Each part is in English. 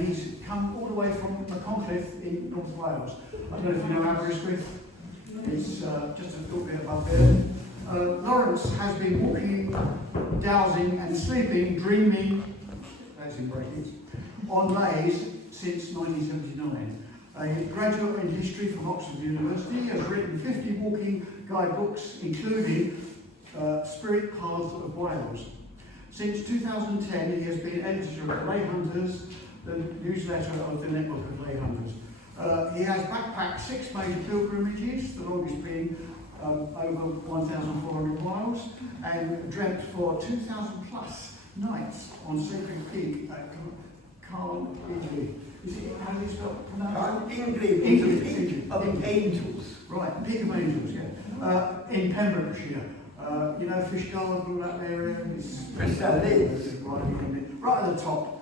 and he's come all the way from Machynlleth in North Wales. I don't know if you know Aberystwyth. It's just a little bit above there. Laurence has been walking, dowsing and sleeping, dreaming, that's in brackets, on leys since 1979. A graduate in history from Oxford University, has written 50 walking guidebooks, including Spirit Path of Wales. Since 2010, he has been editor of Ley Hunters, the newsletter of the network of Ley Hunters. He has backpacked 6 major pilgrimages, the longest being over 1,400 miles, and dreamt for 2,000 plus nights on Sacred Peak at Carn, Italy. Is it, how do you spell it? Peak of Angels. Right, Peak of Angels, yeah. In Pembrokeshire. You know Fishguard, all that area? It's right at the top.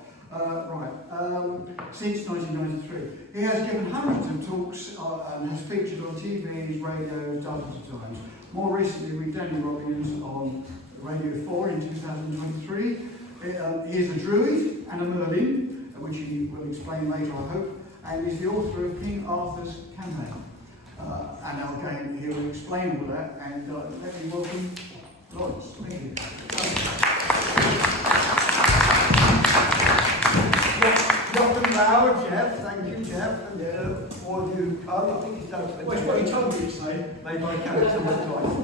Since 1993. He has given hundreds of talks and has featured on TVs, radio, dozens of times. More recently with Daniel Robbins on Radio 4 in 2023. He is a Druid and a Merlin, which he will explain later, I hope, and is the author of King Arthur's Campaign. And again, he will explain all that, and let me welcome Laurence. Thank you. Welcome now, Jeff. Thank you, Jeff. And all of you come. I think it's down to the Well, what he told me to say. Maybe I counted someone twice.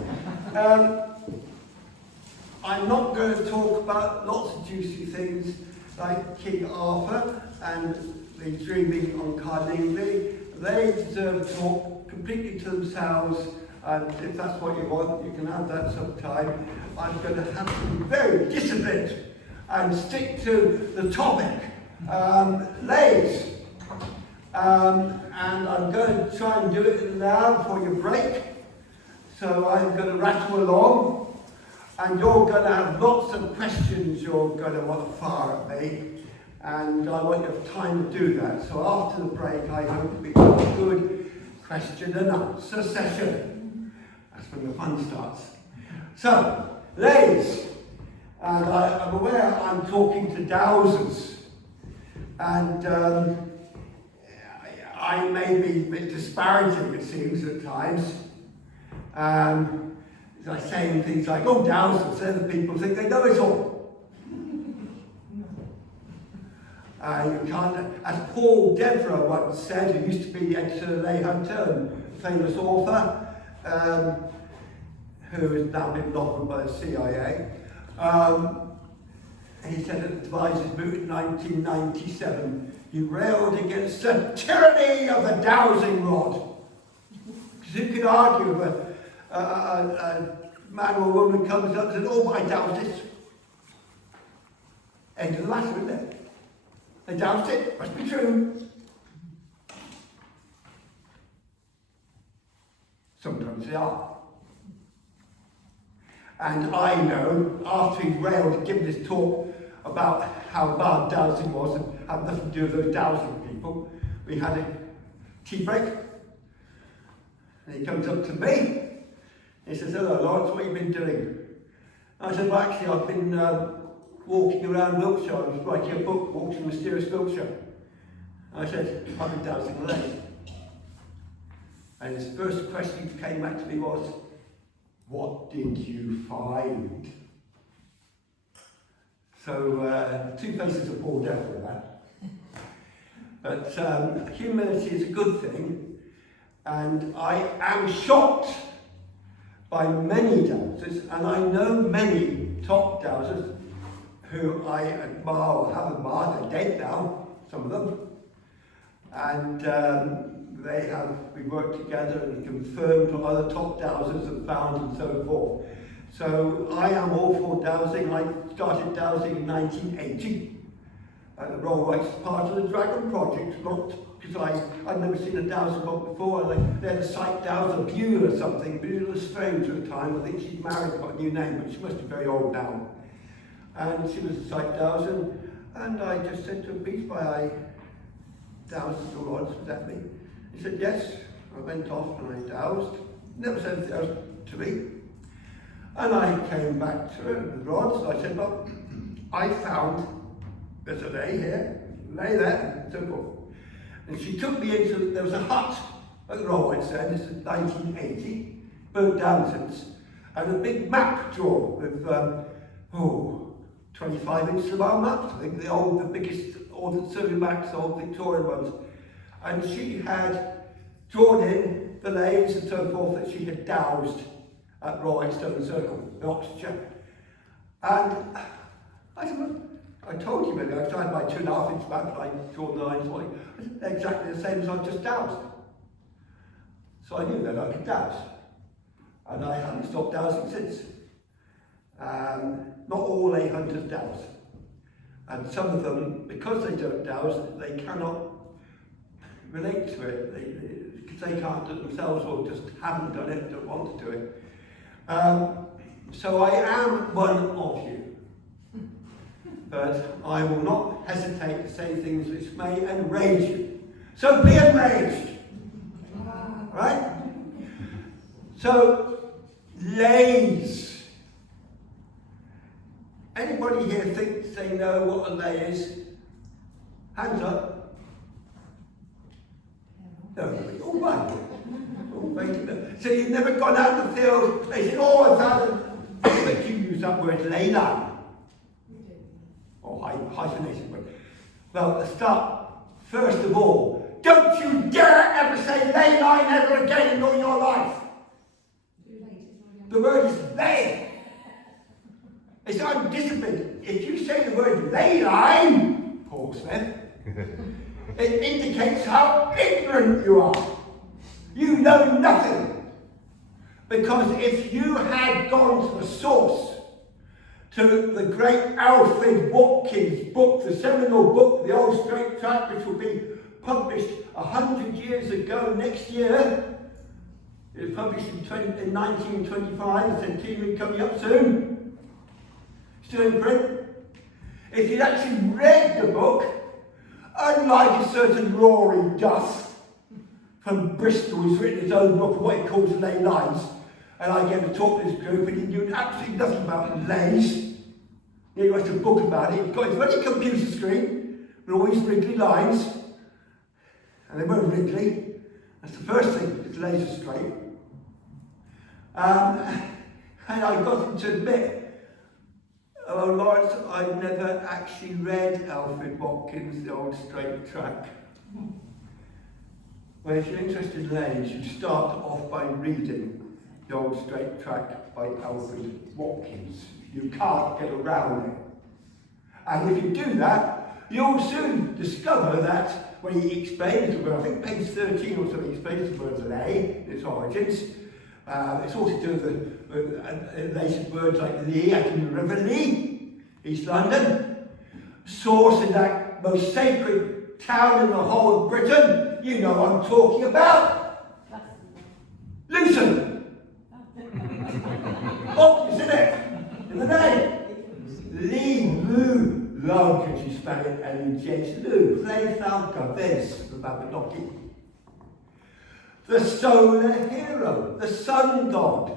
I'm not going to talk about lots of juicy things like King Arthur and the dreaming on Carningly. They deserve to talk completely to themselves, and if that's what you want, you can have that sometime. I'm going to have to be very disciplined and stick to the topic. Leys. And I'm going to try and do it now before you break. So I'm going to rattle along, and you're going to have lots of questions you're going to want to fire at me, and I want you to have time to do that. So after the break, I hope we have a good question and answer session. That's when the fun starts. So, leys. And I'm aware I'm talking to dowsers. And I may be a bit disparaging, it seems, at times. Like saying things like, oh, dowsers, they're the people who think they know it all. You can't, as Paul Devereux once said, who used to be editor of Ley Hunter and famous author, who has now been locked up by the CIA, he said at the Devices Book in 1997, he railed against the tyranny of the dowsing rod. Because who could argue if a man or a woman comes up and says, oh, I dowsed it. End of the matter, isn't it? They dowsed it, must be true. Sometimes they are. And I know, after he railed, given this talk about how bad dowsing was and had nothing to do with those dowsing people, we had a tea break. And he comes up to me, and he says, hello, Laurence, what have you been doing? I said, well, actually, I've been walking around Wiltshire. I was writing a book, Walks in Mysterious Wiltshire. I said, I've been dowsing the leys. And his first question came back to me was, what did you find? So, two faces of Paul Devereux, that. But humility is a good thing, and I am shocked by many dowsers, and I know many top dowsers who I admire or have admired. They're dead now, some of them, and we worked together and confirmed what other top dowsers have found and so forth. So I am all for dowsing. I started dowsing in 1980 at the Royal Rights part of the Dragon Project, not because I'd never seen a dowser book before. They had a sight dowser, Beulah or something, Beulah Strange at the time. I think she's married, got a new name, but she must be very old now. And she was a sight dowser, and I just said to her, please, by I dowsed the rods, was that me? He said, yes. I went off and I dowsed. Never said anything else to me. And I came back to her with the rods, and I said, look, I found there's a ley here, lay there, and so forth. And she took me into, there was a hut at the Rollins there, this is 1980, burnt down since, and a big map drawn with, 25-inch Laval maps, I think the biggest, all the survey maps, all Victorian ones. And she had drawn in the leys and so forth that she had dowsed at Stone Circle in Oxfordshire. And I told you, maybe I've tried my 2.5-inch map, I drawn the lines, they're exactly the same as I've just dowsed. So I knew that I could dowse. And I haven't stopped dowsing since. Not all lay hunters dowse. And some of them, because they don't dowse, they cannot relate to it. Because they can't do it themselves or just haven't done it, don't want to do it. So I am one of you. But I will not hesitate to say things which may enrage you. So be enraged! Right? So, leys. Anybody here thinks they know what a ley is? Hands up. No, all right. So you've never gone out in the field, they said, oh, I found but you use that word ley line. Or hyphenated word. Well, to start, first of all, don't you dare ever say ley line ever again in all your life. The word is ley. It's undisciplined. If you say the word ley line, Paul Smith, it indicates how ignorant you are. You know nothing. Because if you had gone to the source, to the great Alfred Watkins book, the seminal book, The Old Straight Track, which will be published 100 years ago next year. It was published in 1925, the centenary coming up soon. Still in print. If you'd actually read the book, unlike a certain Rory Duff from Bristol, who's written his own book of what he calls ley lines, and I gave a talk to this group and he knew absolutely nothing about leys. He wrote a book about it. He's got his very computer screen with all these wriggly lines, and they weren't wriggly. That's the first thing, because leys are straight. And I got him to admit, oh Lawrence, I've never actually read Alfred Watkins' The Old Straight Track. Well, if you're interested in leys, you start off by reading The Old Straight Track by Alfred Watkins. You can't get around it. And if you do that, you'll soon discover that when he explains the word, I think page 13 or something, he explains the word ley, its origins. It's all to do with related words like Lee, I can remember Lee, East London. Source in that most sacred town in the whole of Britain, you know what I'm talking about. Luton. Obvious, isn't it? In the name. Lee, Lou, Log, as you spell it, and J. Lou, Flay Falca, Vez, the Babadoki. The solar hero, the sun god.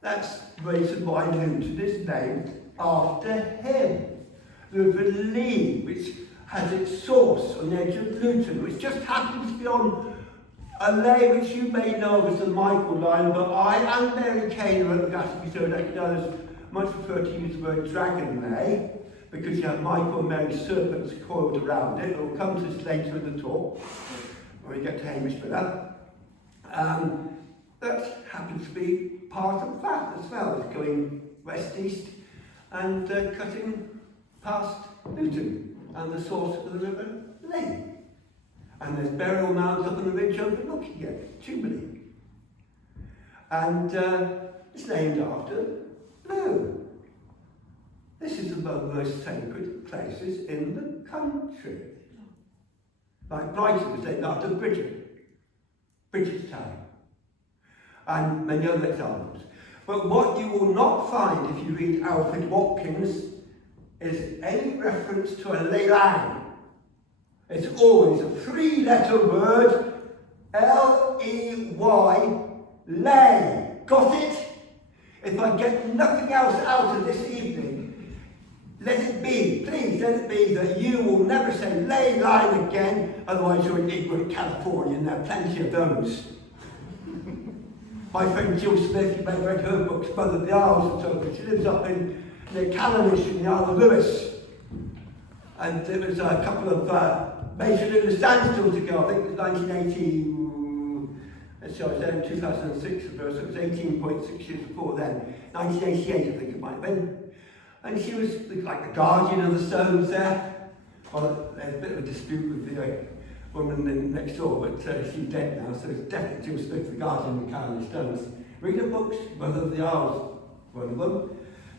That's the reason why Luton is named after him. The River Lee, which has its source on the edge of Luton, which just happens to be on a ley which you may know as the Michael line, but I and Mary Kane at the Glastonbury Zone, I can others much prefer to use the word dragon ley, because you have Michael and Mary serpents coiled around it. We'll come to this later in the talk, when we get to Hamish for that. That happens to be part of that as well, it's going west-east and cutting past Luton and the source of the River Ley. And there's burial mounds up on the ridge overlooking it, Jubilee. And it's named after Lou. This is one of the most sacred places in the country. Like Brighton was named after Bridget's town. And many other examples. But what you will not find if you read Alfred Watkins is any reference to a ley line. It's always a 3-letter word, L-E-Y, ley. Got it? If I get nothing else out of this evening, let it be, please. please let it be that you will never say ley line again, otherwise you're an ignorant Californian. There are plenty of those. My friend Jill Smith, you may have read her books, Brother of the Isles and so forth. She lives up near Callanish in the Isle of Lewis. And it was a couple of measured in the standstills ago, I think it was 1980, let's see, I was there in 2006, so it was 18.6 years before then. 1988, I think it might have been. And she was like the guardian of the stones there. Well, there's a bit of a dispute with the woman next door, but she's dead now, so it's definitely Jill Smith, the guardian of the Callanish stones. Read her books, Brother of the Isles, one of them.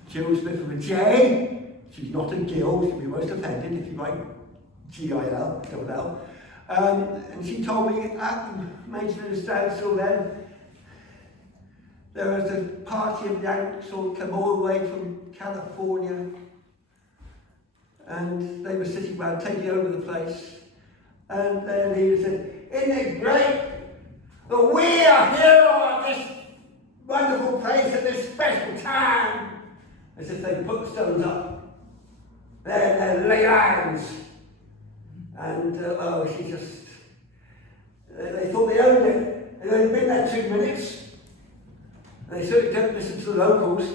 Jill Smith with a J. She's not a Gill, she'll be most offended if you write G-I-L, double L. And she told me at the Major Standstill then, there was a party of Yanks all come all the way from California, and they were sitting around taking over the place, and their leader said, "Isn't it great that we are here at this wonderful place at this special time?" As if they put the stones up. They're ley lines. And they thought they owned it. They'd only been there 2 minutes. And they certainly don't listen to the locals.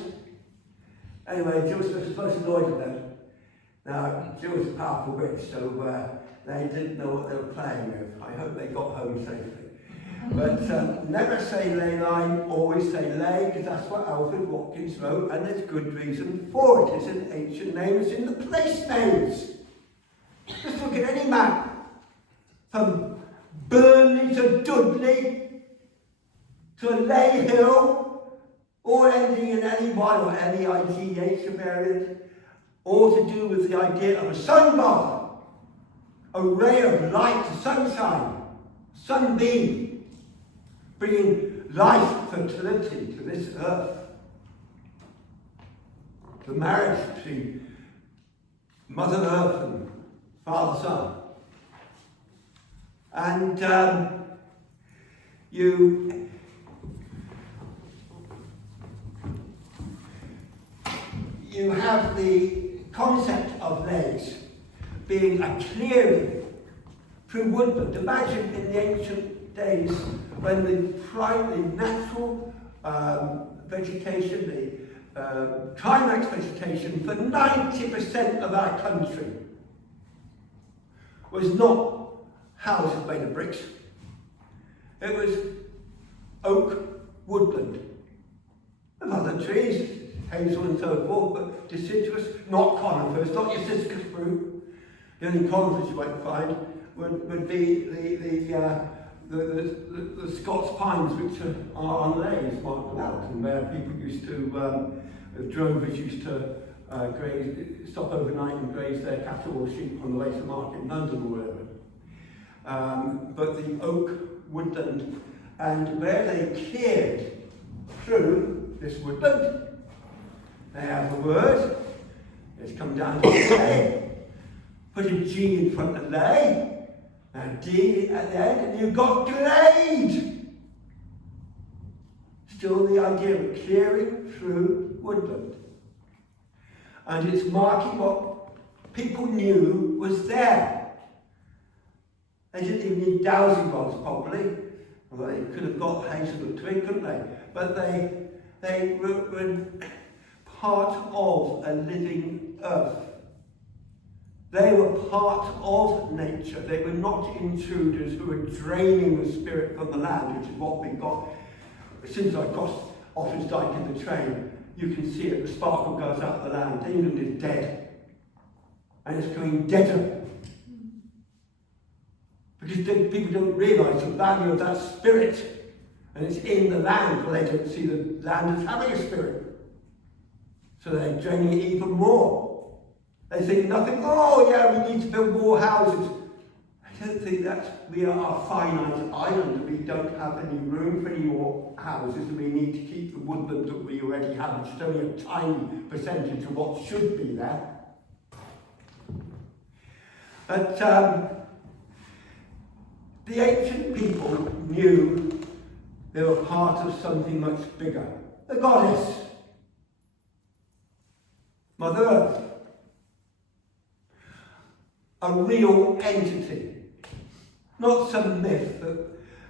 Anyway, Jill Smith was most annoyed with them. Now, Jill was a powerful witch, so they didn't know what they were playing with. I hope they got home safely. But never say ley line, always say ley, because that's what Alfred Watkins wrote, and there's good reason for it. It's an ancient name, it's in the place names. Just look at any map, from Burnley to Dudley, to Ley Hill, or ending in any Y or L-E-I-G-H variant, all to do with the idea of a sunbar, a ray of light, sunshine, sunbeam, bringing life, fertility to this earth. The marriage between Mother Earth and Father Son. And you have the concept of leys being a clearing through woodland. Imagine in the ancient days when the natural vegetation, the climax vegetation for 90% of our country was not houses made of bricks. It was oak woodland and other trees, hazel and so forth, but deciduous, not conifers, not your ciscus fruit. The only conifers you might find would be the Scots pines, which are on leys marked out, and where people used to, drovers used to stop overnight and graze their cattle or sheep on the way to market in London or wherever. But the oak woodland, and where they cleared through this woodland, they have a word. It's come down to ley. Put a G in front of ley. And D at the end, and you've got glade. Still the idea of clearing through woodland. And it's marking what people knew was there. They didn't even need dowsing rods, probably. Well, they could have got hazelnut twig, couldn't they? But they were part of a living earth. They were part of nature. They were not intruders who were draining the spirit from the land, which is what we got. As soon as I crossed Office Dyke in the train, you can see it, the sparkle goes out of the land. England is dead. And it's going deader. Because people don't realise the value of that spirit. And it's in the land, where they don't see the land as having a spirit. So they're draining it even more. They think nothing, oh yeah, we need to build more houses. I don't think that we are a finite island. We don't have any room for any more houses, and we need to keep the woodland that we already have, which is only a tiny percentage of what should be there. But the ancient people knew they were part of something much bigger. The goddess, Mother Earth. a real entity, not some myth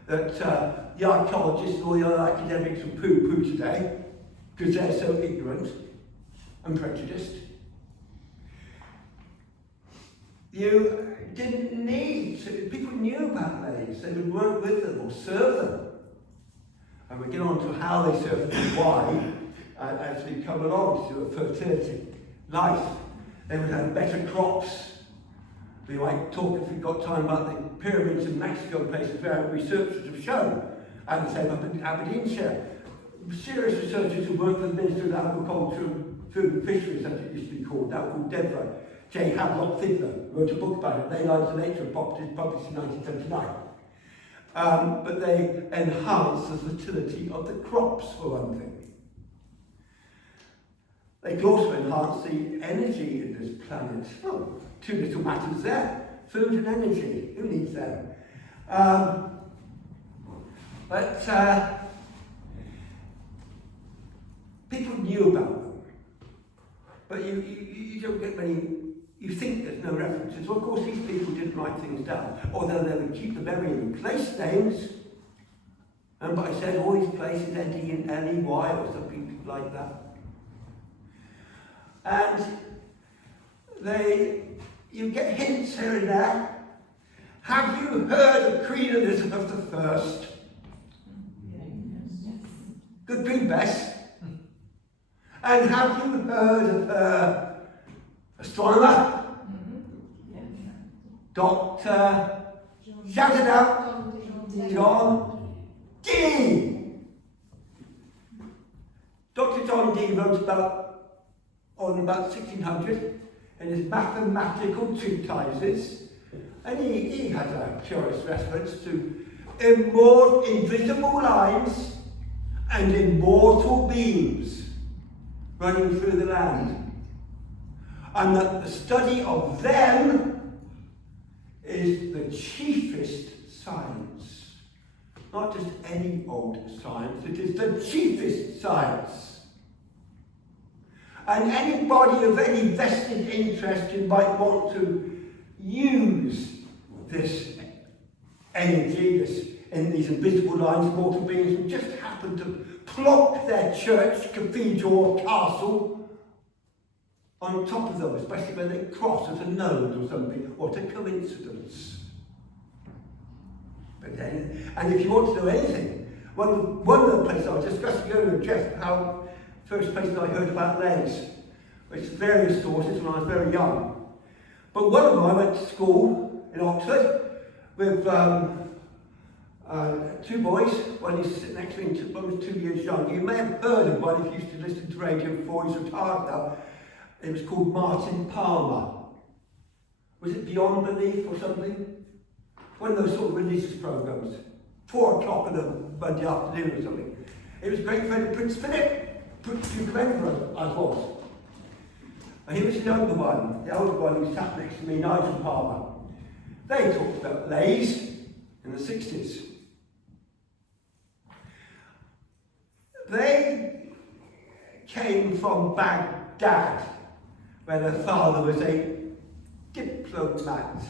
that the archaeologists or the other academics will poo-poo today because they're so ignorant and prejudiced. You didn't need to, people knew about leys, they would work with them or serve them. And we get on to how they serve them and why as we come along to a fertility life. They would have better crops. We might talk, if we've got time, about the pyramids in Mexico and places where researchers have shown, and the same up in Aberdeenshire. Serious researchers who work for the Ministry of Agriculture, Food and Fisheries, as it used to be called, now called Deborah J. Havelock Fidler, wrote a book about it, Ley Lines of Nature, published in 1979. But they enhance the fertility of the crops, for one thing. They can also enhance the energy in this planet. Oh, two little matters there, food and energy. Who needs them? People knew about them. But you don't get many, you think there's no references. Well, of course, these people didn't write things down. Although they would keep the memory in place names. And I said, all these places ending in LEY or something like that. And you get hints here and there. Have you heard of Queen Elizabeth I? Yes. Good Queen Bess. And have you heard of her astronomer? Yes. Dr. Shout it out. John Dee. Dr. John Dee wrote about 1600 in his mathematical treatises, and he has a curious reference to invisible lines and immortal beams running through the land, and that the study of them is the chiefest science. Not just any old science, it is the chiefest science. And anybody of any vested interest who might want to use this energy, in these invisible lines, mortal beings, who just happen to plonk their church, cathedral or castle on top of them, especially when they cross at a node or something, or to coincidence. But then, and if you want to know anything, one of the places I was discussing earlier, Jeff, how first place I heard about leys, which various sources when I was very young. But one of them, I went to school in Oxford with two boys. One used to sit next to me, one was 2 years young. You may have heard of one if you used to listen to radio before. He's retired now. It was called Martin Palmer. Was it Beyond Belief or something? One of those sort of religious programs. 4 o'clock on a Monday afternoon or something. It was a great friend of Prince Philip. Duke of Edinburgh, I was. And he was the younger one, the older one who sat next to me, Nigel Palmer. They talked about leys in the 60s. They came from Baghdad, where their father was a diplomat.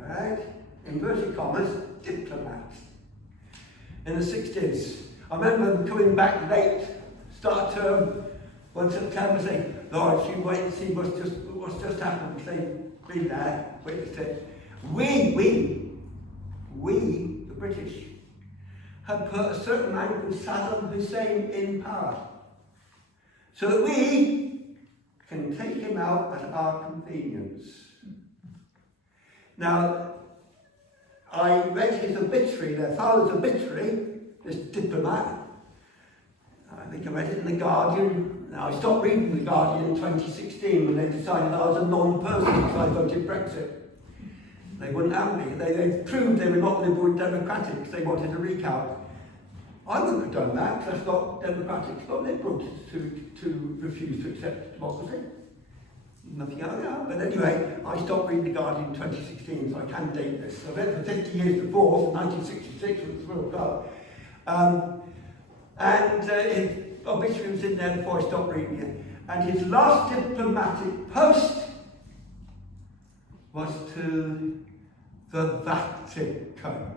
Alright? Inverted commas, diplomat. In the 60s. I remember them coming back late, start term, 1 September, saying, Laurence, you wait and see what's just happened. They've been there, witnessed it. We, the British, had put a certain man called Saddam Hussein in power, so that we can take him out at our convenience. Now, I read his obituary, their father's obituary, this diplomat. I think I read it in The Guardian. Now, I stopped reading The Guardian in 2016 when they decided I was a non-person because I voted Brexit. They wouldn't have me. They proved they were not liberal and democratic because they wanted a recount. I wouldn't have done that because that's not democratic, it's not liberal to refuse to accept democracy. Nothing else. But anyway, I stopped reading The Guardian in 2016, so I can date this. So I read it for 50 years before, from 1966, when it was World Cup. His obituary was in there before I stopped reading it. And his last diplomatic post was to the Vatican.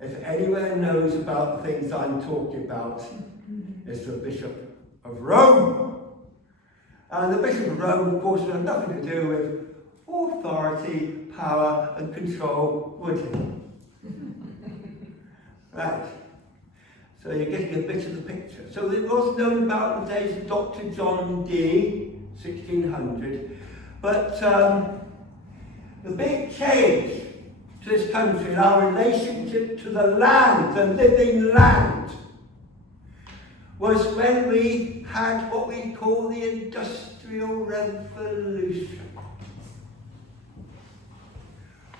If anyone knows about the things I'm talking about, it's the Bishop of Rome. And the Bishop of Rome, of course, had nothing to do with authority, power, and control, would he? Right. So you're getting a bit of the picture. So it was known about in the days of Dr. John Dee, 1600. But the big change to this country and our relationship to the land, the living land, was when we had what we call the Industrial Revolution.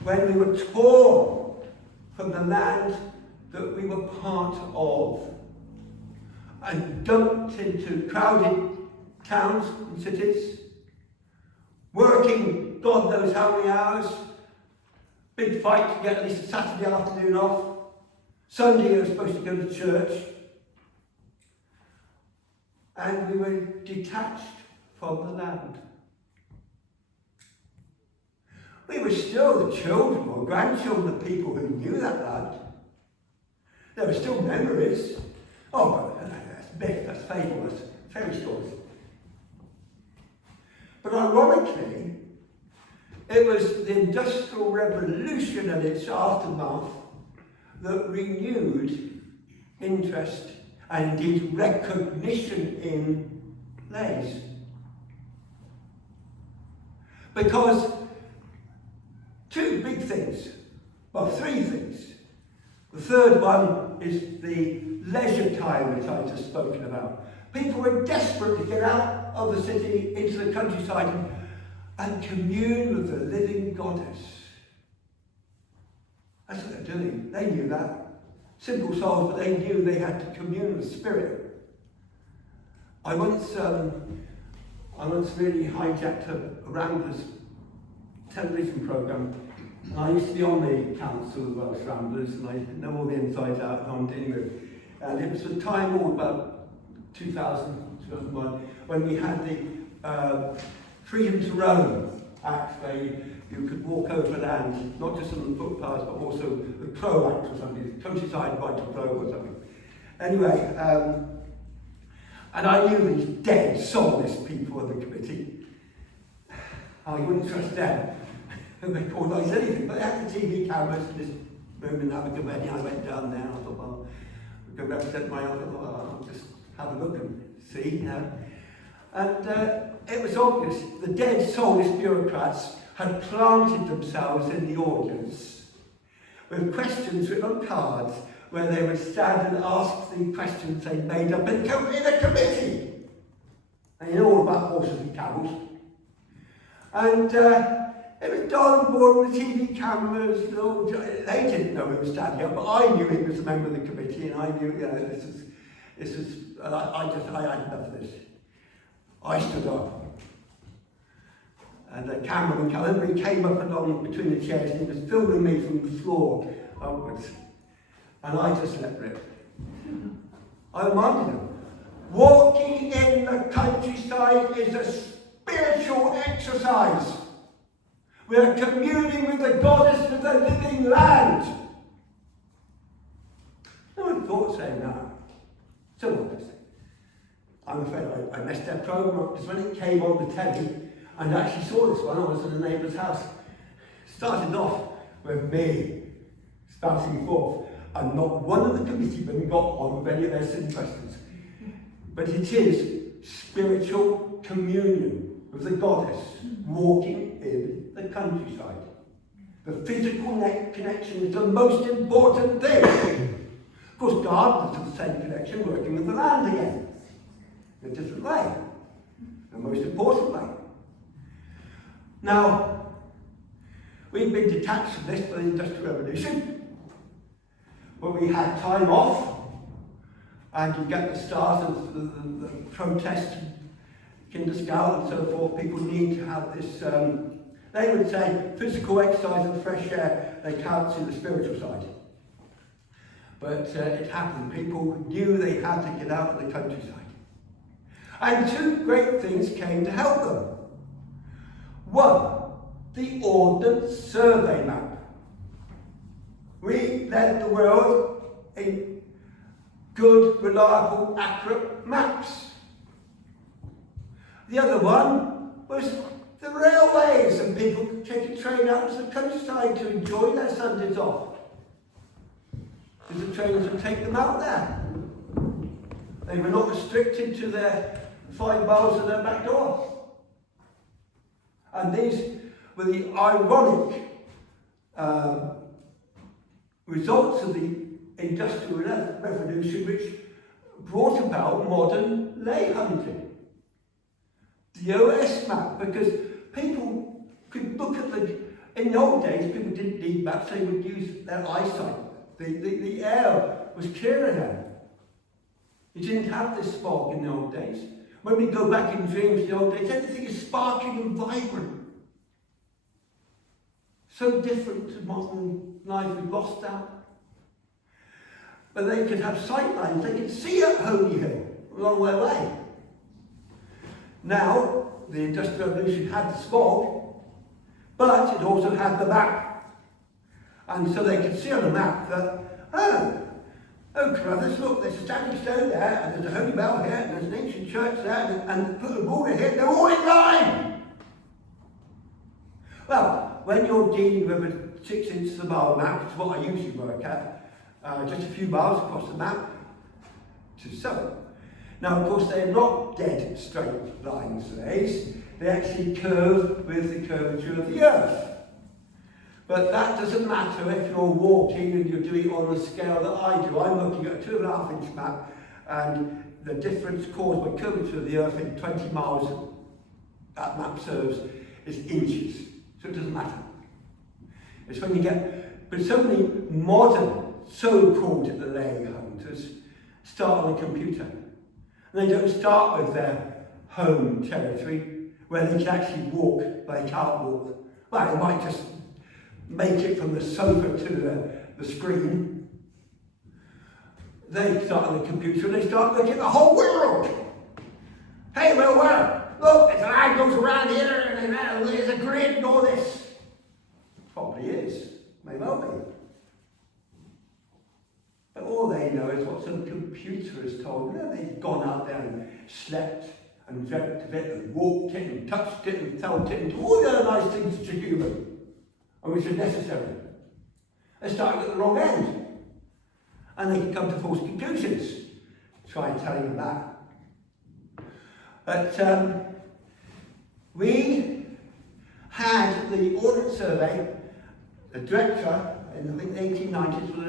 When we were torn from the land that we were part of and dumped into crowded towns and cities, working God knows how many hours, big fight to get at least a Saturday afternoon off, Sunday you were supposed to go to church, and we were detached from the land. We were still the children or grandchildren of people who knew that land. There were still memories. Oh, but that's myth, that's fable, that's fairy stories. But ironically, it was the Industrial Revolution and its aftermath that renewed interest and indeed recognition in leys. Because two big things, well, three things. The third one is the leisure time that I just spoken about. People were desperate to get out of the city into the countryside and commune with the living goddess. That's what they're doing. They knew that. Simple souls, but they knew they had to commune with spirit. I once really hijacked a Ramblers television programme. And I used to be on the council of Welsh Ramblers, and I know all the insides out and I'm dealing with. And it was a time all about 2000, 2001, when we had the Freedom to Roam Act, where you could walk over land, not just on the footpaths, but also the Crow Act or something, the countryside right to roam or something. Anyway, and I knew these dead, soulless people in the committee. I wouldn't trust them. They called us anything, but they had the TV cameras in this room in Abergavenny. I went down there, I thought, well, we can represent my own, well, I'll just have a look and see, you know. And it was obvious, the dead, soulless bureaucrats had planted themselves in the audience with questions written on cards where they would stand and ask the questions they made up in a committee. And you know all about horses and camels. And it was Don Bourne with TV cameras, and all, they didn't know he was standing up, but I knew he was a member of the committee, and I knew, you know, this is, I had enough of this. I stood up. And the cameraman, I remember he came up and on between the chairs, and he was filming me from the floor upwards. And I just let rip. I reminded him, walking in the countryside is a spiritual exercise. We are communing with the goddess of the living land. No one thought of saying that. So what? I'm afraid I messed that program up, because when it came on the telly, and I actually saw this one, I was in a neighbour's house. Started off with me spouting forth, and not one of the committeemen got on with any of their silly questions. But it is spiritual communion with the goddess, walking in the countryside. The physical connection is the most important thing. Of course, gardeners have the same connection, working with the land again, in a different way, the most important way. Now, we've been detached from this by the Industrial Revolution, but we had time off, and you get the start of the protest, Kinderscout and so forth. People need to have this, they would say, physical exercise and fresh air. They can't see the spiritual side. But it happened. People knew they had to get out of the countryside. And two great things came to help them. One, the Ordnance Survey map. We led the world in good, reliable, accurate maps. The other one was the railways, and people could take a train out to the countryside to enjoy their Sundays off. Because the trains would take them out there. They were not restricted to their 5 miles of their back door. And these were the ironic results of the Industrial Revolution, which brought about modern ley hunting. The OS map, because people could look at in the old days, people didn't need maps, they would use their eyesight. The air was clearer then. You didn't have this fog in the old days. When we go back in dreams in the old days, everything is sparkling and vibrant. So different to modern life, we've lost that. But they could have sight lines, they could see at Holy Hill, a long way away. Now, the Industrial Revolution had the fog, but it also had the map. And so they could see on the map that, oh, Carruthers, look, there's a standing stone there, and there's a holy bell here, and there's an ancient church there, and put a border here, they're all in line! Well, when you're dealing with a 6 inches a mile map, which is what I usually work at, just a few miles across the map to 7. Now, of course, they're not dead straight lines, they actually curve with the curvature of the earth. But that doesn't matter if you're walking and you're doing it on the scale that I do. I'm looking at a 2.5 inch map, and the difference caused by curvature of the earth in 20 miles that map serves is inches. So it doesn't matter. It's when you get, but so many modern so-called ley hunters start on a computer. And they don't start with their home territory, where they can actually walk, but they can't walk. Well, they might just make it from the sofa to the screen. They start on the computer and they start looking at the whole world. Hey, well, look, there's a line goes around here, and there's a grid and all this. Probably is, may well be. But all they know is what some computer has told them. They've gone out there and slept and dreamt of it and walked it and touched it and felt it and all the other nice things that are human and which are necessary. They're starting at the wrong end. And they can come to false conclusions. Try telling them that. But we had the Ordnance Survey, the director in I think the 1890s was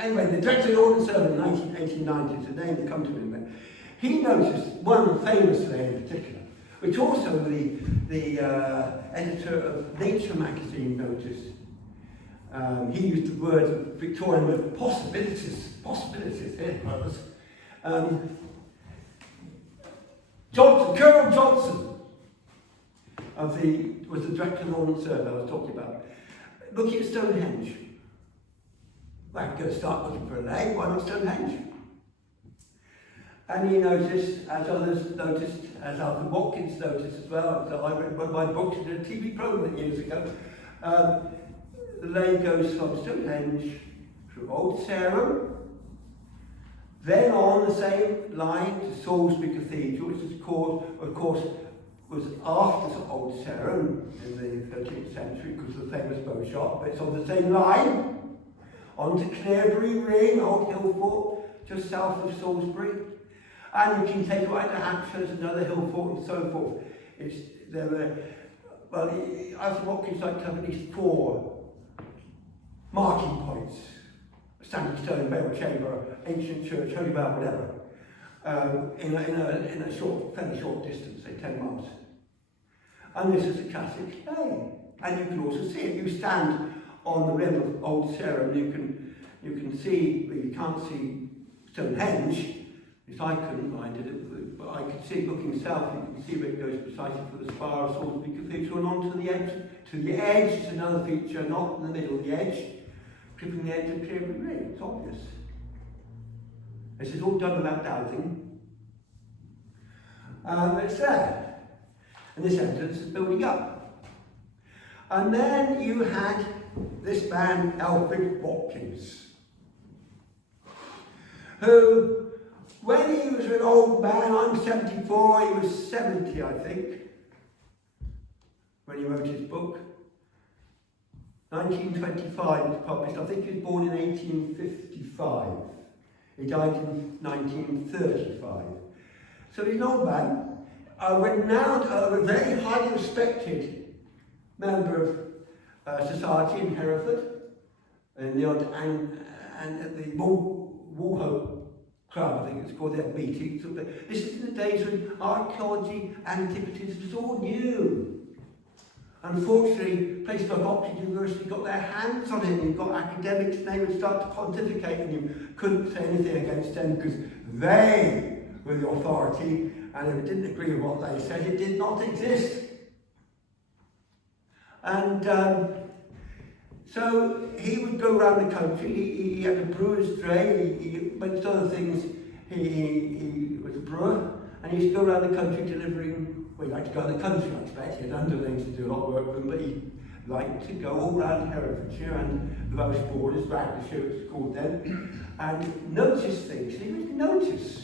anyway, the director of the Ordnance Survey in the 1890s, the name that come to him there, he noticed one famous ley in particular, which also the editor of Nature magazine noticed. He used the word Victorian word possibilities here, brothers. Colonel Johnson was the director of the Ordnance Survey I was talking about. Looking at Stonehenge. Well, we're going to start looking for a ley, why not Stonehenge? And he noticed, as others noticed, as Alfred Watkins noticed as well, so I read one of my books in a TV programme years ago, the ley goes from Stonehenge through Old Sarum, then on the same line to Salisbury Cathedral, which is called, of course, was after Old Sarum in the 13th century because of the famous bow shot, but it's on the same line, on to Clearbury Ring, Old Hill Fort, just south of Salisbury. And you can take it right to Hampshire, another hill fort and so forth. Alfred Watkins liked to have at least 4 marking points. Standing stone, bell chamber, ancient church, holy bell, whatever. In a fairly short distance, say 10 miles. And this is a classic ley. And you can also see it. You stand on the rim of Old Sarum, you can see, but you can't see Stonehenge. Because I couldn't, I did it, but I could see it looking south. You can see where it goes precisely for the spire of Salisbury Cathedral and on to the edge. To the edge is another feature, not in the middle, the edge. Gripping the edge of Clearbury Ring, it's obvious. This is all done without dowsing. It's there. And this evidence is building up. And then you had this man, Alfred Watkins, who, when he was an old man, I'm 74, he was 70, I think, when he wrote his book. 1925 was published. I think he was born in 1855. He died in 1935. So he's an old man, a renowned, a very highly respected member of society in Hereford, and at the Woolhope Club, I think it's called, their meetings. This is in the days when archaeology, antiquities was all new. Unfortunately, places like Oxford University got their hands on it, and you've got academics, and they would start to pontificate, and you couldn't say anything against them because they were the authority, and if it didn't agree with what they said, it did not exist. And so he would go around the country. He had a brewer's dray. He amongst other things, he was a brewer, and he used to go around the country delivering. Well, he liked to go in the country, I expect. He had underlings to do a lot of work for him, but he liked to go all around Herefordshire and the Welsh borders, Lancashire it was called then, and notice things. He would notice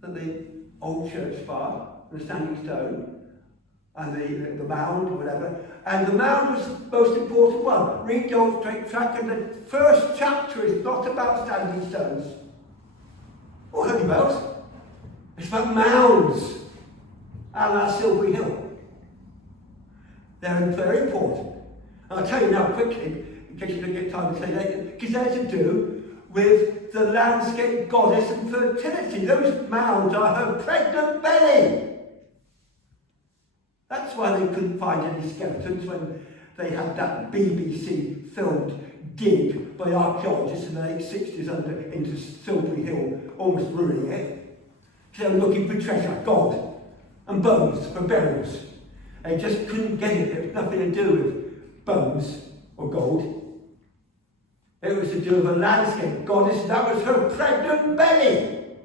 that the old church spire, the standing stone, and the mound, or whatever, and the mound was the most important one. Read the old straight track, and the first chapter is not about standing stones or holy bells. It's about mounds. And our Silbury Hill. They're very important. And I'll tell you now quickly, in case you don't get time to say later, because they're to do with the landscape goddess and fertility. Those mounds are her pregnant belly. That's why they couldn't find any skeletons when they had that BBC filmed dig by archaeologists in the late 60s into Silbury Hill, almost ruining it. They were looking for treasure, gold, and bones for burials. They just couldn't get it. It was nothing to do with bones or gold. It was to do with a landscape goddess, and that was her pregnant belly.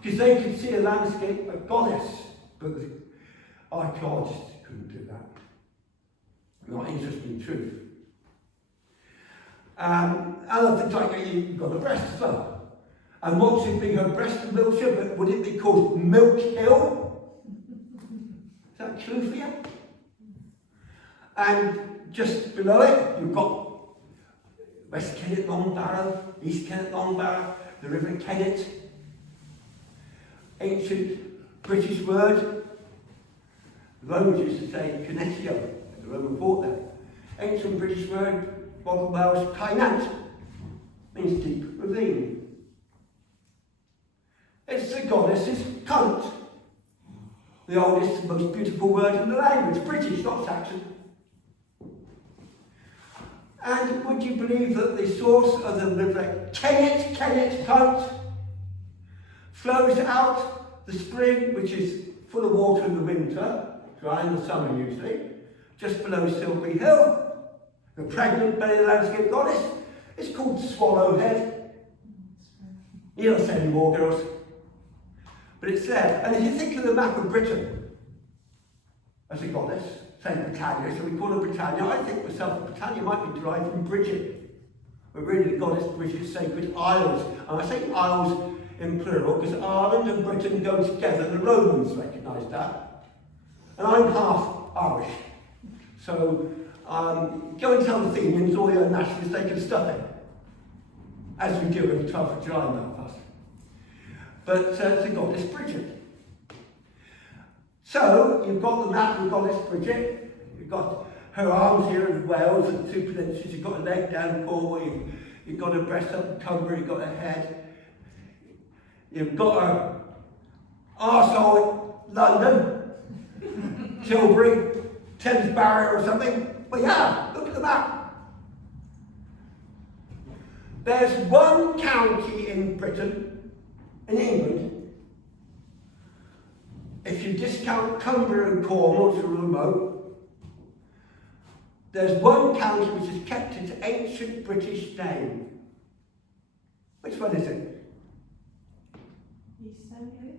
Because they could see a landscape, a goddess, but the archaeologists couldn't do that. Not interested in truth. Other things like you've got a breast as well. And what should be her breast in Wiltshire, but would it be called Milk Hill? Is that true for you? And just below it, you've got West Kennet Long Barrow, East Kennet Long Barrow, the River Kennet. Ancient British word. The Romans used to say Connectio, the Roman fort there. Ancient British word, modern Welsh, Cainant, means deep ravine. It's the goddess's cunt. The oldest and most beautiful word in the language, British, not Saxon. And would you believe that the source of the river Kennet Cunt, flows out the spring, which is full of water in the winter, dry in the summer usually, just below Silbury Hill. The pregnant belly landscape goddess is called Swallowhead. You don't say anymore, girls. But it's there. And if you think of the map of Britain as a goddess, say Britannia, so we call her Britannia, I think myself Britannia might be derived from Bridget. But really the goddess Bridget's sacred isles. And I say isles in plural because Ireland and Britain go together. The Romans recognised that. And I'm half Irish. So go and tell the Athenians, all your nationalists, they can stuff it. As we do every 12th of July in Belfast. But it's the goddess Bridget. So you've got the map of goddess Bridget. You've got her arms here in Wales and the two peninsulas. You've got a leg down Cornwall. You've got her breast up in Cumbria. You've got her head. You've got her arsehole in London, Tilbury, Thames Barrier or something. But yeah, look at the map. There's one county in Britain, in England, if you discount Cumbria and Cornwall, which are remote, there's one county which has kept its ancient British name. Which one is it? East Anglia?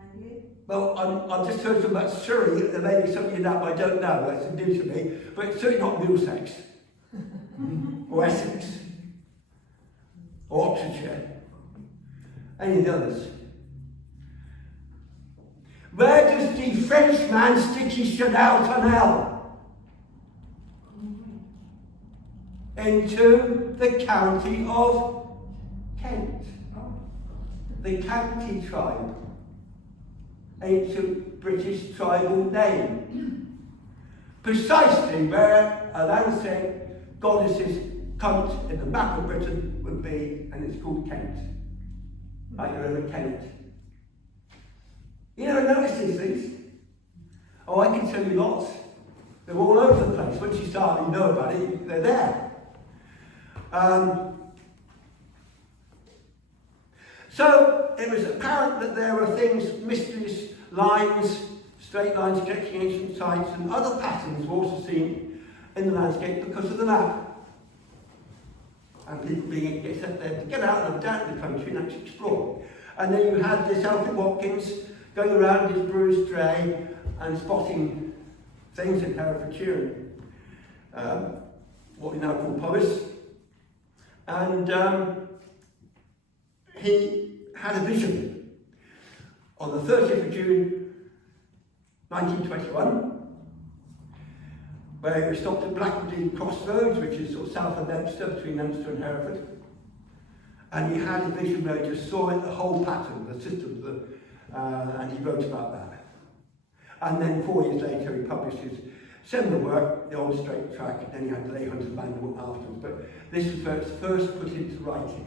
Anglia? Well, I've just heard something about Surrey. There may be something in that, but I don't know. That's new to me. But it's certainly not Middlesex. Or Essex. Or Oxfordshire. Any of the others. Where does the Frenchman stick his Chanel tunnel? Into the county of Kent. The county tribe. Ancient British tribal name. Precisely where a Lancet goddess's cunt in the map of Britain would be, and it's called Kent. Like the River Kent. You never notice these things? Oh, I can tell you lots. They're all over the place. Once you start and you know about it, they're there. So it was apparent that there were things, mysterious lines, straight lines connecting ancient sites, and other patterns were also seen in the landscape because of the map. And people being set there to get out and down to the country and actually explore. And then you had this Alfred Watkins going around his brewer's dray and spotting things in Herefordshire, what we now call Powys. And he had a vision on the 30th of June 1921, where he was stopped at Blackwood Crossroads, which is sort of south of Leinster, between Leinster and Hereford. And he had a vision where he just saw it, the whole pattern, the system, and he wrote about that. And then 4 years later, he published his seminal work, The Old Straight Track, and then he had the Ley Hunter's Manual afterwards. But this was where it's first put into writing,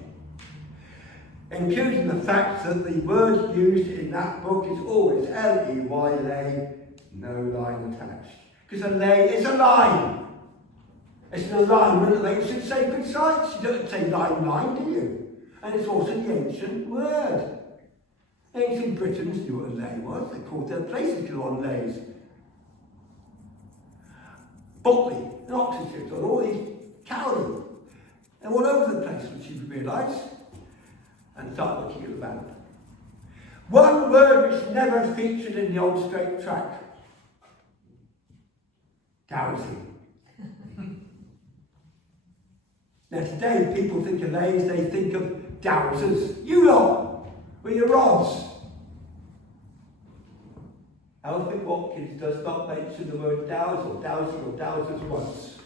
including the fact that the word used in that book is always L-E-Y, ley, no line attached. Because a ley is a line. It's an alignment of ancient sacred sites. You don't say line, do you? And it's also the ancient word. Ancient Britons knew what a ley was. They called their places on leys. Botley and Oxfordshire, and all these Cowley. They're all over the place, which you realise, and start looking at the map. One word which never featured in the Old Straight Track. Dowsing. Now today people think of leys, they think of dowsers. You lot, with your rods. Alfred Watkins does not mention the word dowser, dowser or dowsers once.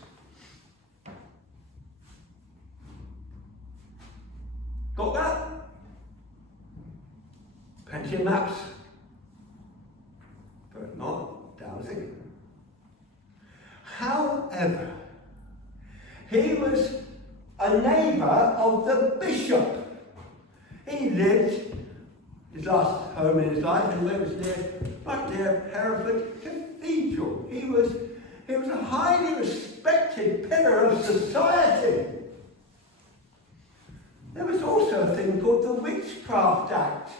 Got that? Plenty of maps, but not dowsing. However, he was a neighbour of the bishop. He lived his last home in his life, and it was right near Hereford Cathedral. He was a highly respected pillar of society. There was also a thing called the Witchcraft Act.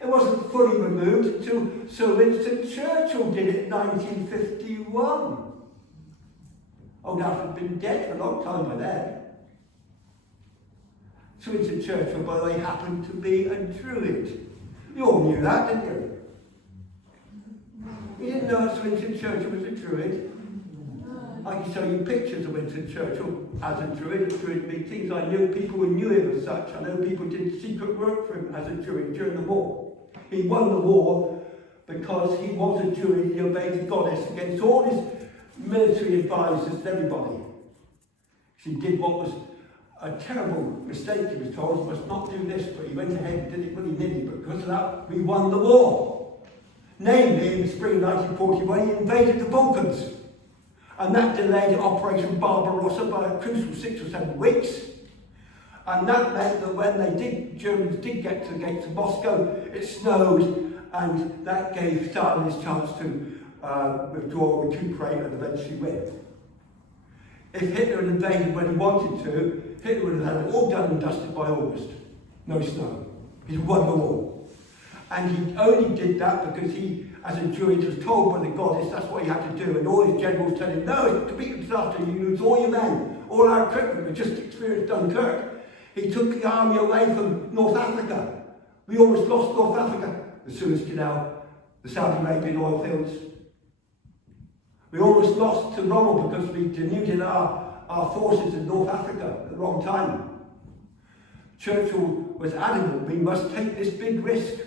It wasn't fully removed until Sir Winston Churchill did it in 1951. Old Alfred had been dead for a long time by then. Sir Winston Churchill, by the way, happened to be a Druid. You all knew that, didn't you? You didn't know that Sir Winston Churchill was a Druid? I can show you pictures of Winston Churchill as a Druid at Druid meetings. I knew people who knew him as such. I know people did secret work for him as a Druid during the war. He won the war because he was a Druid. He obeyed the goddess against all his military advisors and everybody. He did what was a terrible mistake, he was told. He must not do this, but he went ahead and did it willy-nilly. But because of that, we won the war. Namely, in the spring of 1941, he invaded the Balkans. And that delayed Operation Barbarossa by a crucial 6 or 7 weeks. And that meant that when Germans did get to the gates of Moscow, it snowed, and that gave Stalin his chance to withdraw, recuperate, and eventually win. If Hitler had invaded when he wanted to, Hitler would have had it all done and dusted by August. No snow. He'd won the war. And he only did that because he, as a Druid, was told by the goddess that's what he had to do, and all his generals told him, no, it's a complete disaster, you lose all your men, all our equipment, we just experienced Dunkirk. He took the army away from North Africa. We almost lost North Africa, the Suez Canal, the Saudi Arabian oil fields. We almost lost to Rommel because we denuded our forces in North Africa at the wrong time. Churchill was adamant, we must take this big risk.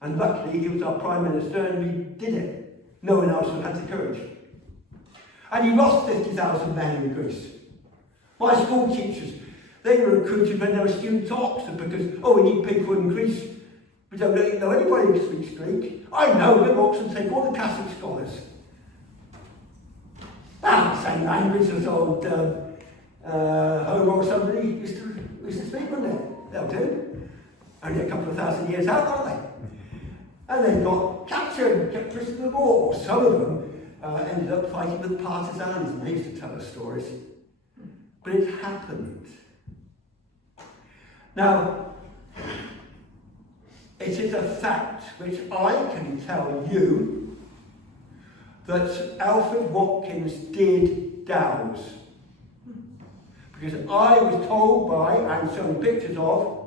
And luckily he was our Prime Minister and we did it. No one else had the courage. And he lost 50,000 men in Greece. My school teachers, they were recruited when they were students at Oxford because, we need people in Greece. We don't really know anybody who speaks Greek. I know them, Oxford take all the Catholic scholars. Same language as old Homer or somebody used to speak, wouldn't it? They'll do. Only a couple of thousand years out, aren't they? And they got captured and kept prisoners of war. Some of them ended up fighting with partisans, and they used to tell us stories. But it happened. Now, it is a fact which I can tell you that Alfred Watkins did douse. Because I was told by, and shown pictures of,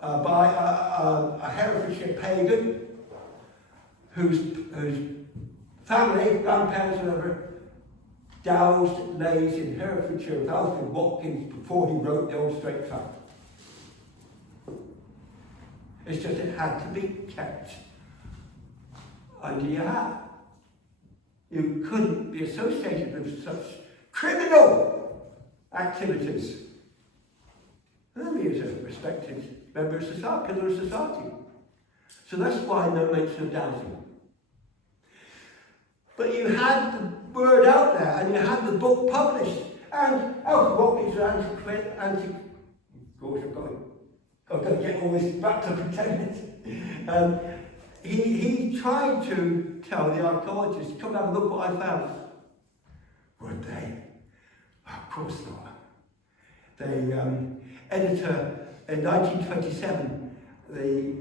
by a Herefordshire pagan whose family, grandparents, whatever, dowsed leys in Herefordshire with Alfred Watkins before he wrote the Old Straight Track. It's just it had to be kept under your hat. You couldn't be associated with such criminal activities. And he is a respected member of society, pillar of society. So that's why no mention of dowsing. But you had the word out there, and you had the book published, and Alfred Watkins was of course I've got to get all this wrapped up in 10 minutes. He tried to tell the archaeologists, come and have a look what I found. Would they? Of course not. The editor in 1927, the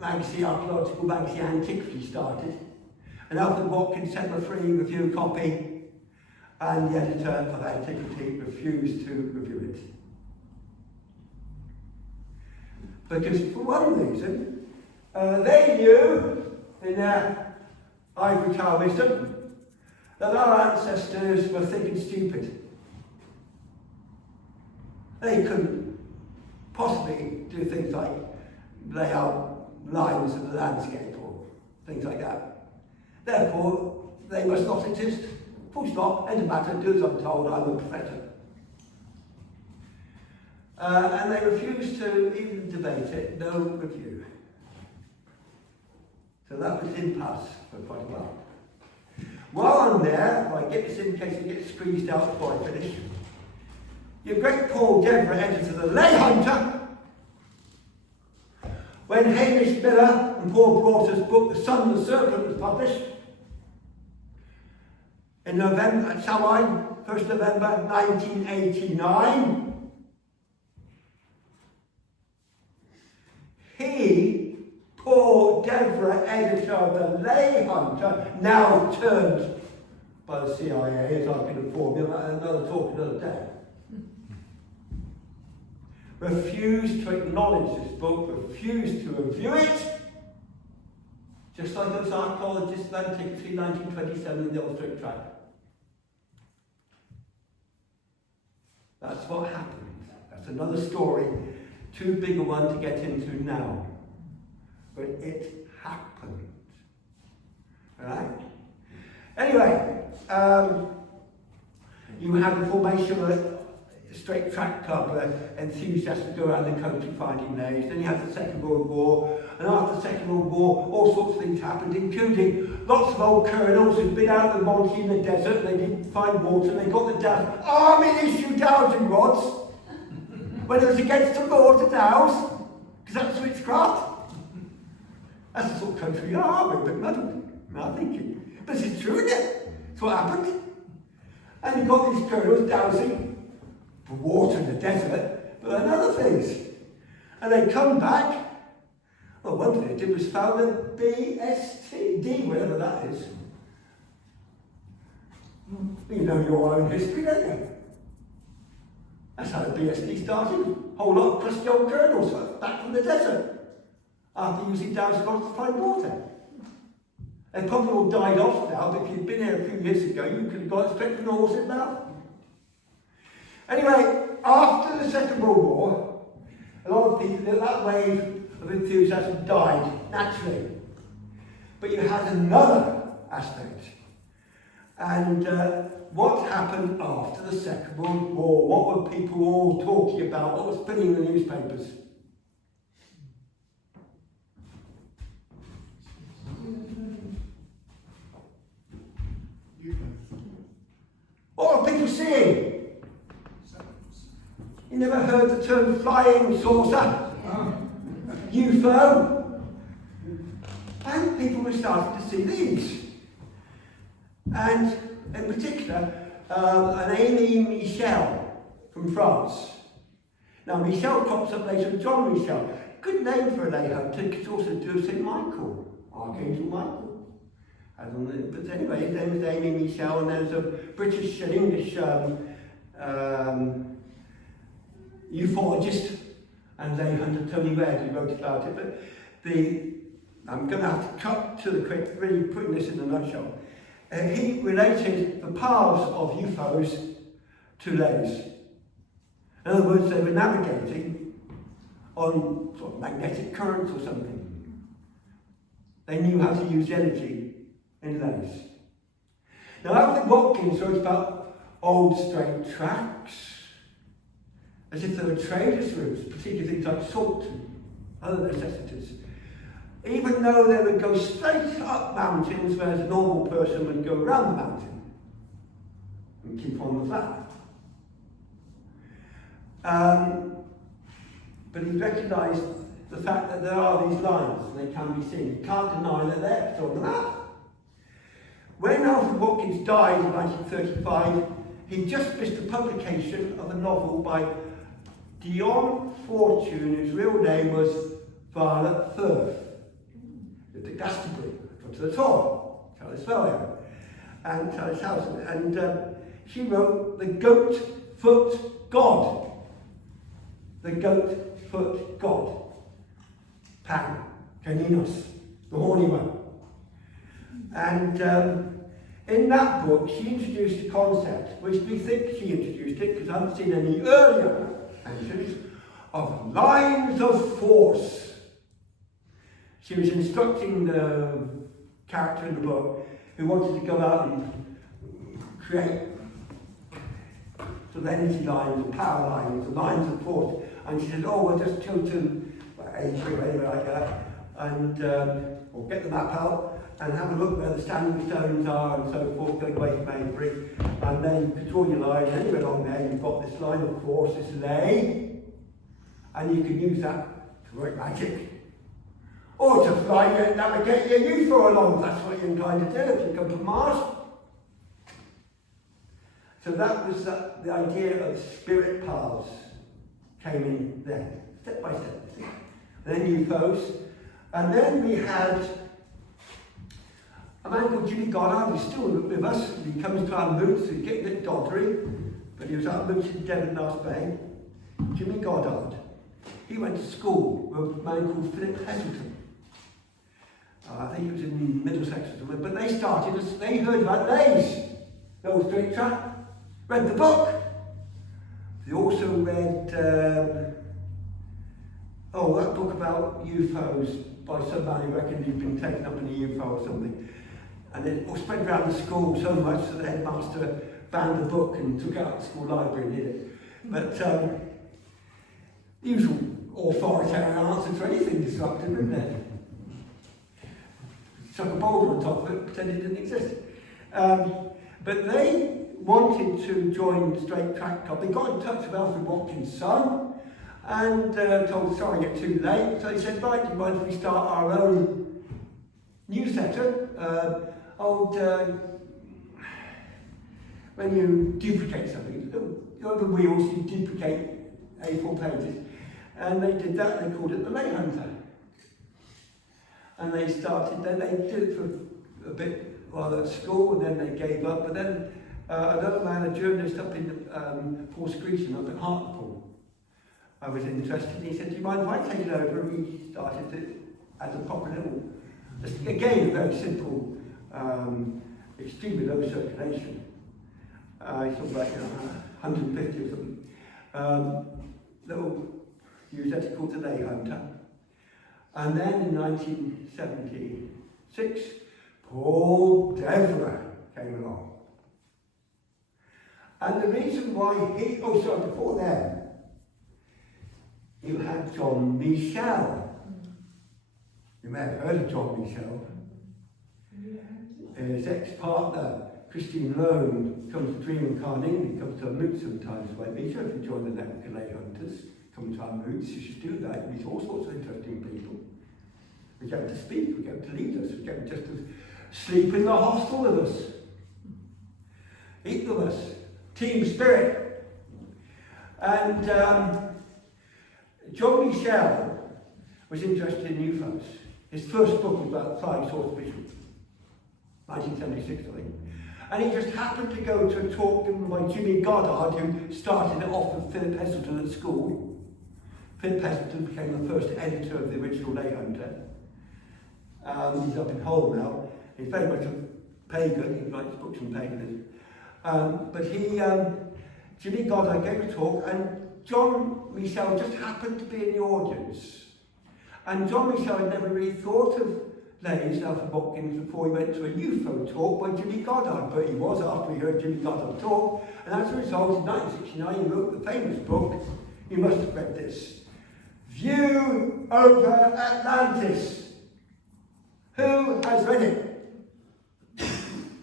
magazine, archaeological magazine Antiquity started, and Alfred Watkins sent a free review copy, and the editor of Antiquity refused to review it. Because for one reason, they knew in their ivory tower wisdom that our ancestors were thick and stupid. They couldn't possibly do things like lay out lines of the landscape or things like that. Therefore, they must not exist. Full stop, end of matter, do as I'm told, I'm a professor. And they refused to even debate it, no review. So that was impasse for quite a while. While I'm there, if I get this in case it gets squeezed out before I finish, your great Paul Deborah, editor of the Ley Hunter, when Hamish Miller and Paul Broughters' book The Sun and the Serpent was published in November at Samhain, 1st November 1989, he, Paul Deborah, editor of the Ley Hunter, now turned by the CIA, as I can inform you, another talk another day, refused to acknowledge this book, refused to review it, just like those archaeologists of antiquity, 1927 in the Old Straight Track. That's what happened. That's another story, too big a one to get into now. But it happened. Alright? Anyway, you had the formation of a straight track club where enthusiasts would go around the country finding leys. Then you had the Second World War, and after the Second World War, all sorts of things happened, including lots of old colonels who'd been out of the Monty in the desert, they didn't find water, they got the army-issue dowsing rods when it was against the law to douse, because that's witchcraft. That's the sort of country we are, we're a bit muddled, I'm thinking. But it's true, isn't it? It's what happened. And you've got these colonels dowsing for water in the desert, but then other things. And they come back. Well, one thing they did was found a BSTD, whatever that is. You know your own history, don't you? That's how the BSD started. A whole lot of crusty old journals back from the desert after using Dowsing to find water. They probably all died off now, but if you'd been here a few years ago, you could have got it straight from the horse's mouth. Anyway, after the Second World War, a lot of people, that wave of enthusiasm died naturally. But you had another aspect. And what happened after the Second World War? What were people all talking about? What was spinning in the newspapers? What were people seeing? You never heard the term flying saucer? UFO? And people were starting to see these. And in particular, an Amy Michel from France. Now, Michel crops up later with John Michel. Good name for a lay hunter, could also do St. Michael, Archangel Michael. But anyway, his name is Amy Michel, and there's a British and English ufologist and lay hunter, Tony Webb, who wrote about it. But I'm going to have to cut to the quick, really putting this in a nutshell. He related the paths of UFOs to leys. In other words, they were navigating on sort of magnetic currents or something. They knew how to use energy in leys. Now, Alfred Watkins wrote about old straight tracks, as if they were traders' routes, particularly things like salt and other necessities. Even though they would go straight up mountains, whereas a normal person would go around the mountain and keep on the flat. But he recognised the fact that there are these lines and they can be seen. You can't deny that they're there, it's on the map. When Alfred Watkins died in 1935, he just missed the publication of a novel by Dion Fortune, whose real name was Violet Firth. Lived at Glastonbury, got to the top, Charles and Charles Housen. And she wrote The Goat-Foot God. The Goat-Foot God. Pan, Caninos, the horny one. And in that book, she introduced a concept, which we think she introduced it, because I haven't seen any earlier mentions, of lines of force. She was instructing the character in the book who wanted to go out and create sort of energy lines or power lines or lines of force. And she said, oh, we'll just go to Asia or anywhere like that, and or get the map out and have a look where the standing stones are and so forth, going away from Avery. And then you can draw your line, and anywhere along there you've got this line of force, this ley, and you can use that to work magic. Or to fly and navigate your UFO along, that's what you're inclined to do if you come from Mars. So that was the idea of spirit paths came in then, step by step. And then UFOs. And then we had a man called Jimmy Goddard, who's still with us. He comes to our moots, so he's getting a bit doddery, but he was at moots in Devon last May. Jimmy Goddard. He went to school with a man called Philip Heselton. I think it was in Middlesex or something, but they heard about leys, the old straight track, read the book. They also read, that book about UFOs by some man who reckoned he'd been taken up in a UFO or something. And it all spread around the school so much that the headmaster banned the book and took it out of the school library and hid it. But the usual authoritarian answer to anything disruptive, isn't it? Chuck a boulder on top of it, pretend it didn't exist. But they wanted to join the Straight Track Club. They got in touch with Alfred Watkins' son and told, sorry, I get too late. So he said, right, do you mind if we start our own newsletter? When you duplicate something, over wheels, you duplicate A4 pages. And they did that, they called it the Lay Hunter. And they did it for a bit while at school, and then they gave up. But then Another man, a journalist up in Paul Screeton up in Hartlepool, I was interested. He said, do you mind if I take it over? And we started it as a proper little, again, very simple, extremely low circulation. I thought about 150 or something. Little newsletter called the Ley Hunter. And then in 1976, Paul Devereux came along. And the reason why before then, you had John Michel. You may have heard of John Michel. His ex-partner, Christine Lone, comes to Dream and Carnegie, comes to our Moot sometimes. Well, be sure if you join the network of Ley Hunters, come to our Moots, you should do that. You meet all sorts of interesting people. We get them to speak, we get them to lead us, we get them just to sleep in the hostel with us, eat with us, team spirit. And John Michel was interested in UFOs. His first book was about flying saucer vision, 1976, I think. And he just happened to go to a talk given by Jimmy Goddard, who started it off with Philip Heselton at school. Philip Heselton became the first editor of the original Ley Hunter. He's up in Hull now. He's very much a pagan, he writes books on paganism. But Jimmy Goddard gave a talk, and John Michel just happened to be in the audience. And John Michel had never really thought of Leys, Alfred Watkins, before he went to a UFO talk by Jimmy Goddard, but he was after he heard Jimmy Goddard talk, and as a result, in 1969, he wrote the famous book, you must have read this, View Over Atlantis. Who has read it?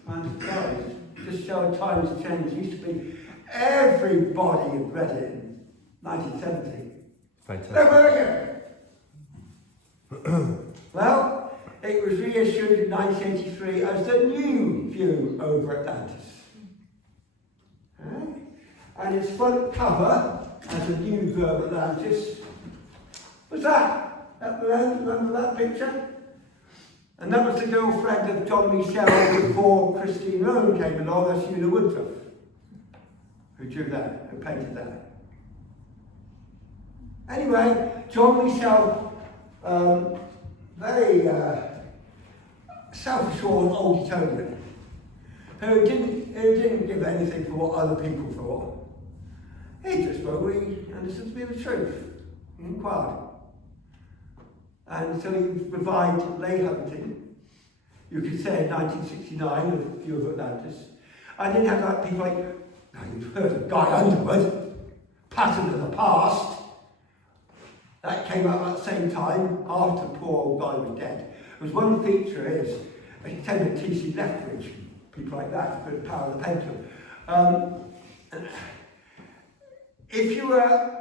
I'm surprised. Just show times change. It used to be everybody had read it in 1970. Fantastic. Where were you? Well, it was reissued in 1983 as the new View Over Atlantis. And its front cover as a new View Over Atlantis was that. Remember that picture? And that was the girlfriend of John Michel before Christine Lone came along, that's Una Woodruff, who drew that, who painted that. Anyway, John Michel, very self-assured old Etonian, who didn't give anything for what other people thought. He just wrote what he understood to be the truth. He inquired. And so he revived ley hunting, you could say in 1969, with View of Atlantis. And then you had like people like, now you've heard of Guy Underwood, Pattern of the Past. That came out at the same time, after poor old Guy was dead. There was one feature is, it came with T.C. Lethbridge, people like that, the power of the pendulum. If you were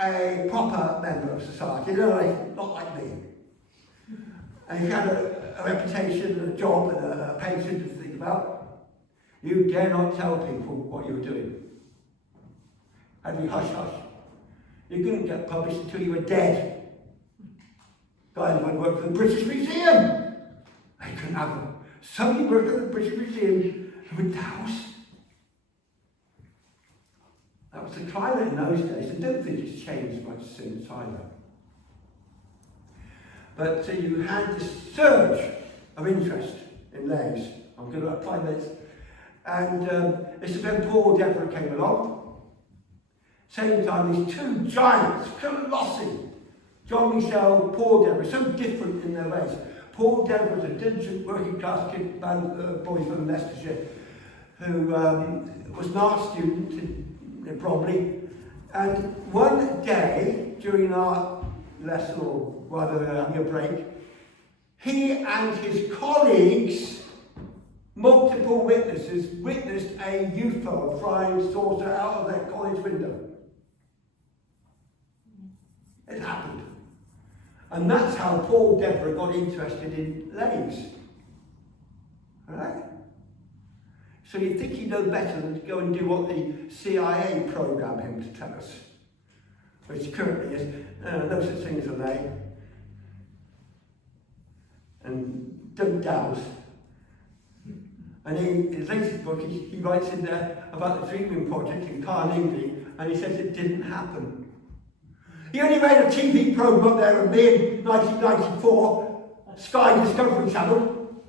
a proper member of society, not like me, and you had a reputation and a job and a pension to think about, you dare not tell people what you were doing. Had to be hush-hush. You couldn't get published until you were dead. Guys went to work for the British Museum. They couldn't have them. Somebody worked at the British Museum who would douse. That was the climate in those days. I don't think it's changed much since either. But you had this surge of interest in Leys. I'm going to apply this. And this is when Paul Devereux came along. Same time, these two giants, colossi, John Michel, Paul Devereux, so different in their ways. Paul Devereux was a diligent working class kid, boy from Leicestershire, who was an art student in Bromley. And one day, during our lesson, or rather having a break, he and his colleagues, multiple witnesses, witnessed a UFO, a flying saucer, out of their college window. It happened. And that's how Paul Devereux got interested in Leys. Alright? So you'd think he'd know better than to go and do what the CIA programmed him to tell us. Which currently is, no such thing as a ley. And don't douse. And in his latest book, he writes in there about the Dreaming Project in Carnegie, and he says it didn't happen. He only made a TV program up there with me in 1994, Sky Discovery Channel.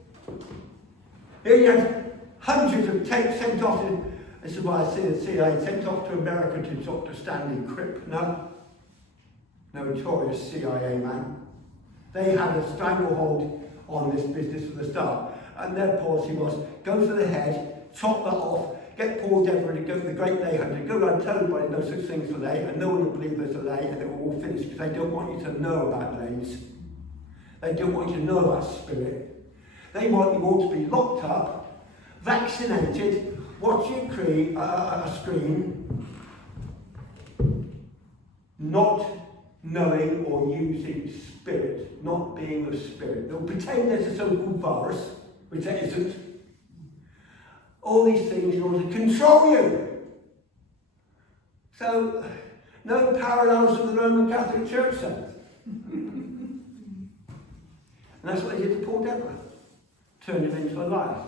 He only had hundreds of tapes sent off to, this is why I see the CIA, sent off to America to Dr. Stanley Krippner, notorious CIA man. They had a stranglehold on this business from the start. And their policy was, go for the head, chop that off, get Paul Deborah to go to the great lay hunter, go around, tell everybody no such thing as a lay, and no one will believe there's a lay, and it will all finish, because they don't want you to know about lays. They don't want you to know about spirit. They want you all to be locked up, vaccinated, watching a screen, not knowing or using spirit, not being of spirit. They'll pretend there's a so-called virus, which there isn't. All these things in order to control you. So, no parallels with the Roman Catholic Church then. And that's what they did to Paul Deborah. Turned him into a liar.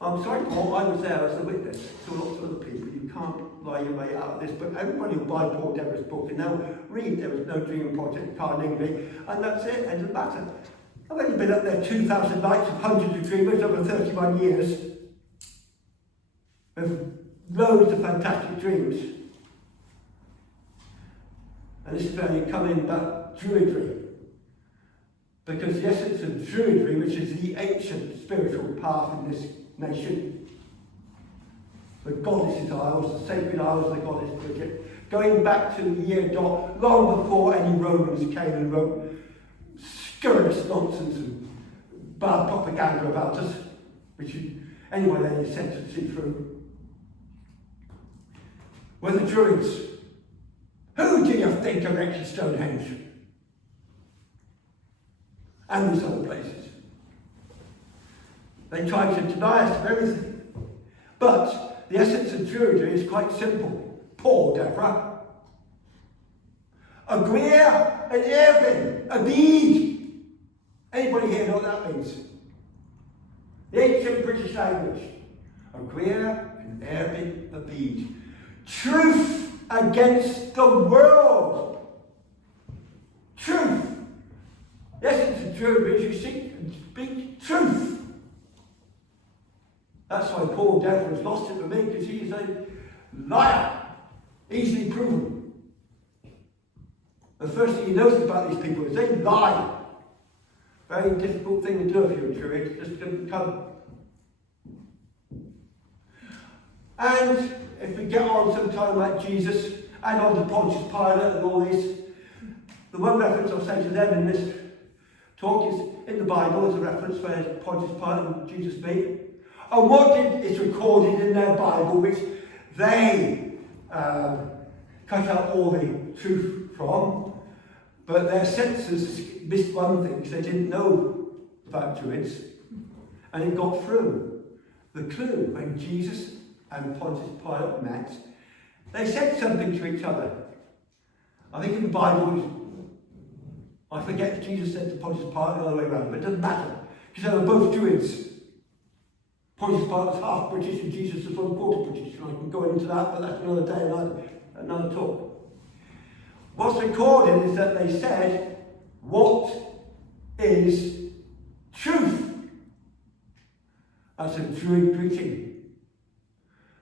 I'm sorry, Paul, I was there as a witness to lots of other people. You can't lie your way out of this, but everybody will buy Paul Deborah's book and they'll read There Was No Dreaming Project, Carnegie, and that's it, end of the matter. I've only been up there 2,000 nights of hundreds of dreamers over 31 years. With loads of fantastic dreams. And this is where you come in about Druidry. Because the essence of Druidry, which is the ancient spiritual path in this nation, the goddesses' isles, the sacred isles of the goddess Bridget, going back to the year dot, long before any Romans came and wrote scurrilous nonsense and bad propaganda about us, which anyway they sent to see through. Were the Druids. Who do you think erected Stonehenge? And these other places. They tried to deny us of everything. But the essence of Druidry is quite simple. Paul Deborah. A Greer, an Erbin, a bead. Anybody here know what that means? The ancient British language. A Greer, an Erbin, a bead. Truth against the world. Truth. The essence of Druidry is you seek and speak truth. That's why Paul Deborah has lost it with me, because he's a liar. Easily proven. The first thing he knows about these people is they lie. Very difficult thing to do if you're a Druid. Just don't come. And if we get on sometime like Jesus and on to Pontius Pilate and all this, the one reference I'll say to them in this talk is in the Bible. There's a reference where Pontius Pilate and Jesus meet. And what is recorded in their Bible, which they cut out all the truth from, but their censors missed one thing because they didn't know about Druids, and it got through. The clue, when Jesus and Pontius Pilate met, they said something to each other. I think in the Bible, I forget if Jesus said to Pontius Pilate the other way around, but it doesn't matter, because they were both Druids. Pontius Pilate was half British and Jesus was 1/4 British, and I can go into that, but that's another day, another talk. What's recorded is that they said, what is truth? That's a Druid greeting.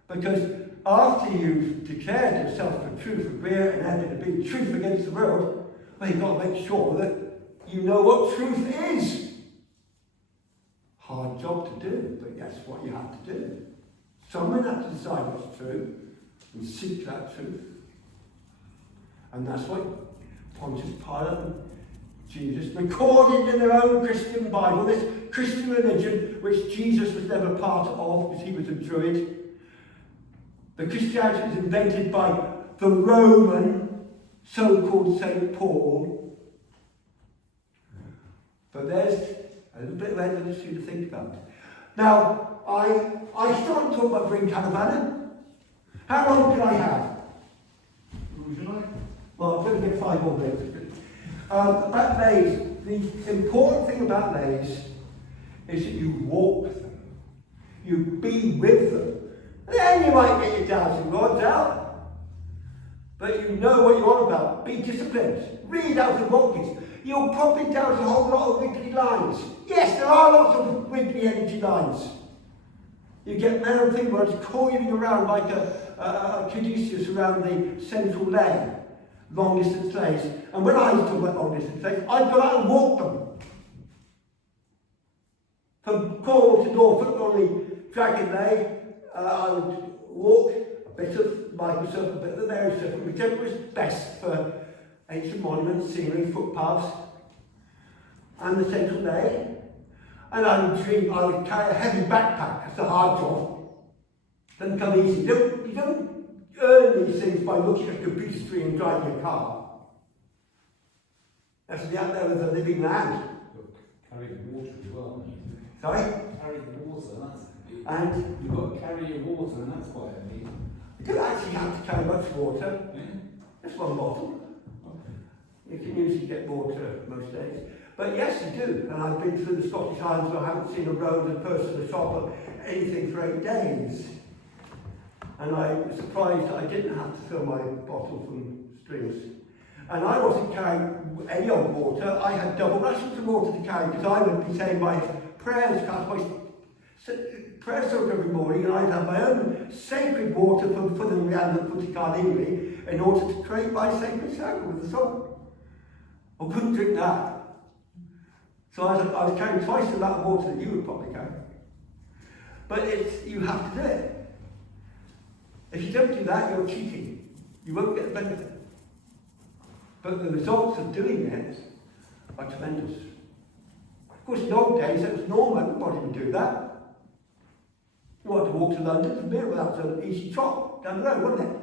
Because after you've declared yourself for truth, for greer and ever to be truth against the world, well, you've got to make sure that you know what truth is. Hard job to do, but that's what you have to do. Someone has to decide what's true and seek that truth. And that's what Pontius Pilate and Jesus recorded in their own Christian Bible, this Christian religion which Jesus was never part of because he was a Druid. The Christianity was invented by the Roman so-called St. Paul. But there's a little bit of evidence for you to think about. Now, I still want to talk about Bryn Canavan. How long can I have? Well, I'm going to get 5 more minutes. About lays, the important thing about lays is that you walk them. You be with them. Then you might get your dowsing rods out. But you know what you're on about. Be disciplined. Read Alfred Watkins. You'll probably douse a whole lot of wiggly lines. Yes, there are lots of wiggly energy lines. You get male and females coiling around like a caduceus around the central ley, long distance leys. And when I used to talk about long distance leys, I'd go out and walk them. From Cornwall to Norfolk on the Dragon Ley, I would walk a bit of microsurf, a bit of the Mary surf, whichever was best for ancient monuments, scenery, footpaths, and the central ley. And I would carry a heavy backpack. That's a hard job. Doesn't come easy. You don't earn these things by looking at a computer screen and driving a car. That's to be out there with a living land. Carrying water as well. Sorry? Carrying water, that's and you've got to carry your water, and that's quite heavy. You don't actually have to carry much water. Yeah. Just one bottle. Okay. You can usually get water most days. But yes, you do. And I've been through the Scottish Highlands where I haven't seen a road, a person, a shop, or anything for 8 days. And I was surprised that I didn't have to fill my bottle from streams. And I wasn't carrying any old water. I had double rations of water to carry because I would be saying my prayers, my prayer circle every morning, and I'd have my own sacred water from Fulham and Puticard in order to create my sacred circle with the soul. I couldn't drink that. So I was carrying twice the amount of water that you would probably carry. But you have to do it. If you don't do that, you're cheating. You won't get the benefit. But the results of doing it are tremendous. Of course, in old days, it was normal, everybody would do that. You wanted to walk to London from here, well, that was an easy trot down the road, wasn't it?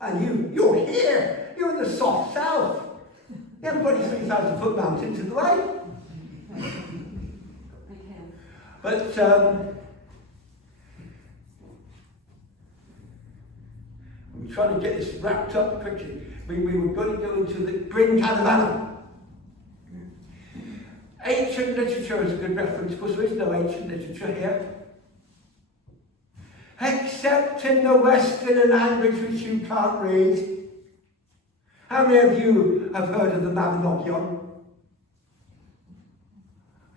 And you're here, you're in the soft south. You haven't got any 3,000 foot mountains in the way. But I'm trying to get this wrapped up quickly. We were going to go into the Bryn Canavan. Ancient literature is a good reference, because there is no ancient literature here. Except in the Western language which you can't read. How many of you have heard of the Mabinogion?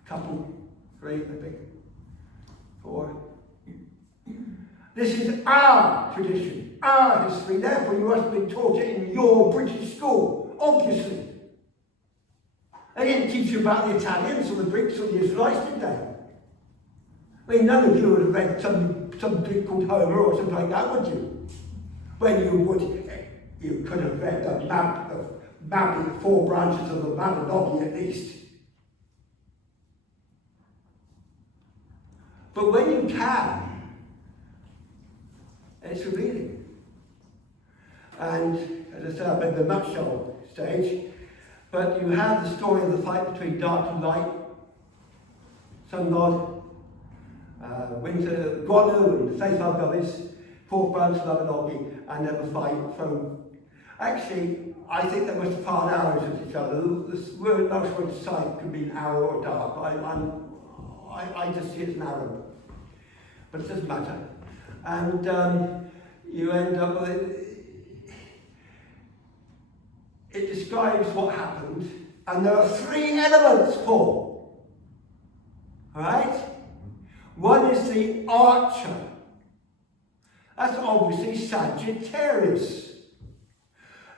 A couple, 3 maybe, 4. This is our tradition, our history, therefore you must have been taught it in your British school, obviously. They didn't teach you about the Italians or the Greeks or the Israelites, did they? I mean, none of you would have read some book called Homer or something like that, would you? When you could have read the 4 branches of the Mabinogi at least. But when you can, it's revealing. And as I say, I'm in the nutshell stage, but you have the story of the fight between dark and light, sun god, winter, Guano and Faith Algovis, 4th branch of Mabinogi, and then the fight from. Actually, I think they must have fired arrows at each other. The Welsh word sight can mean arrow or dark. I just see it as an arrow. But it doesn't matter. And you end up with it describes what happened, and there are 3 elements, Paul. Alright? One is the archer. That's obviously Sagittarius.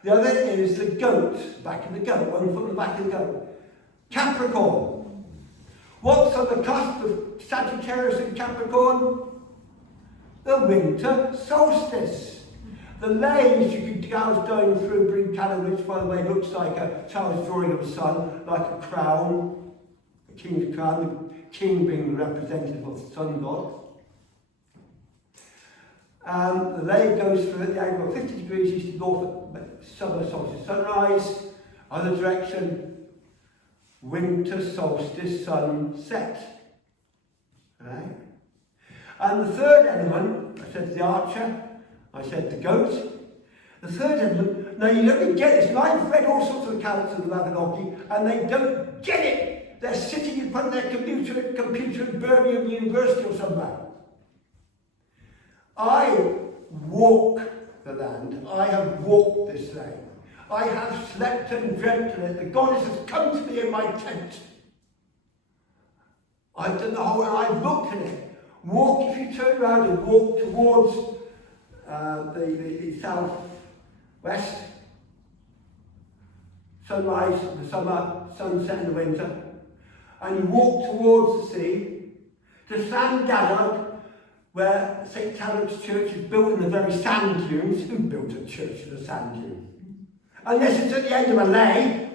The other is the goat, back of the goat, 1 foot in the back of the goat. Capricorn. What's on the cusp of Sagittarius and Capricorn? The winter solstice. The leys you can douse going through Bryn Canavan, which by the way looks like a child's drawing of a sun, like a crown, a king's crown, the king being the representative of the sun god. The ley goes through at the angle of 50 degrees east to north at summer solstice sunrise. Other direction, winter solstice sunset. Right? And the third element, I said the archer, I said the goat. The third element, now you don't get this, and I've read all sorts of accounts of the Mabinogi, and they don't get it. they're sitting in front of their computer at Birmingham University or somewhere. I walk the land. I have walked this lane. I have slept and dreamt in it. The goddess has come to me in my tent. I've done the whole, and I've looked in it. Walk, if you turn around and walk towards the south-west, sunrise in the summer, sunset in the winter, and you walk towards the sea, to San Gallo, where St. Talbot's Church is built in the very sand dunes. Who built a church in a sand dune? Unless it's at the end of a ley,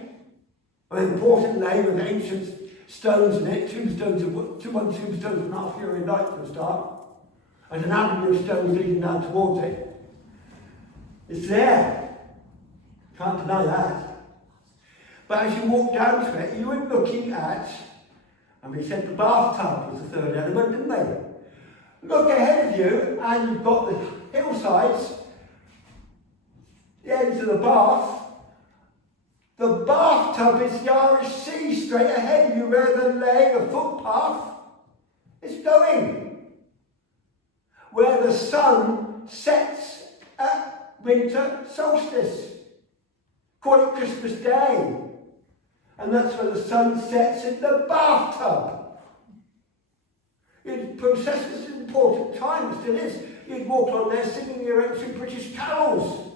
an important ley with ancient stones in it, tombstones from Alfred Watkins for a start, and an avenue of stones leading down towards it. It's there. Can't deny that. But as you walk down to it, you were looking at, and we said the bathtub was the third element, didn't they? Look ahead of you, and you've got the hillsides, the ends of the bath. The bathtub is the Irish Sea straight ahead of you, where the ley, the footpath, is going. Where the sun sets at winter solstice. Call it Christmas Day. And that's where the sun sets in the bathtub. It possesses an important time, it still is. You'd walk on there singing your ancient British carols.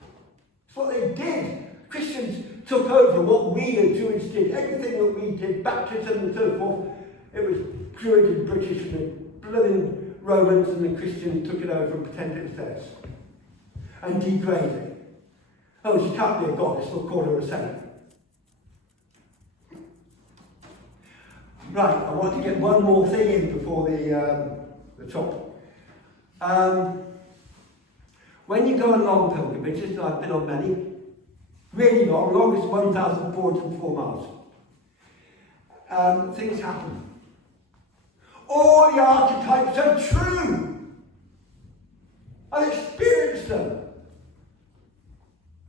That's what they did. Christians took over what we as Druids did. Everything that we did, baptism and so forth, it was Druid and British, and the blooming Romans and the Christians took it over and pretended it was theirs. And degraded it. Oh, she can't be a goddess, we'll call her a saint. Right, I want to get one more thing in before the top. When you go along pilgrimages, and I've been on many, really long, longest 1,404 miles, things happen. All the archetypes are true. I've experienced them.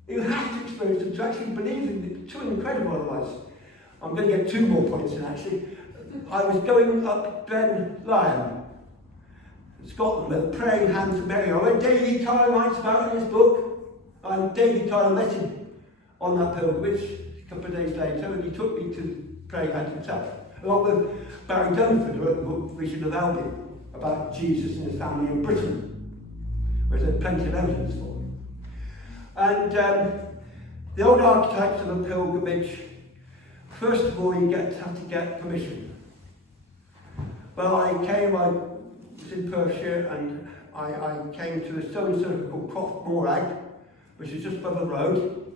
You have to experience them to actually believe them. It's too incredible otherwise. I'm going to get 2 more points in actually. I was going up Ben Lyon, Scotland, with the praying hands of Mary, where David Tyler writes about in his book. And David Tyler met him on that pilgrimage a couple of days later, and he took me to the praying hands himself, along with Barry Dunford, who wrote the book Vision of Albion, about Jesus and his family in Britain, where there's plenty of evidence for him. And the old archetypes of a pilgrimage, first of all, you have to get permission. Well, I was in Perthshire, and I came to a stone circle called Croft Morag, which is just above the road.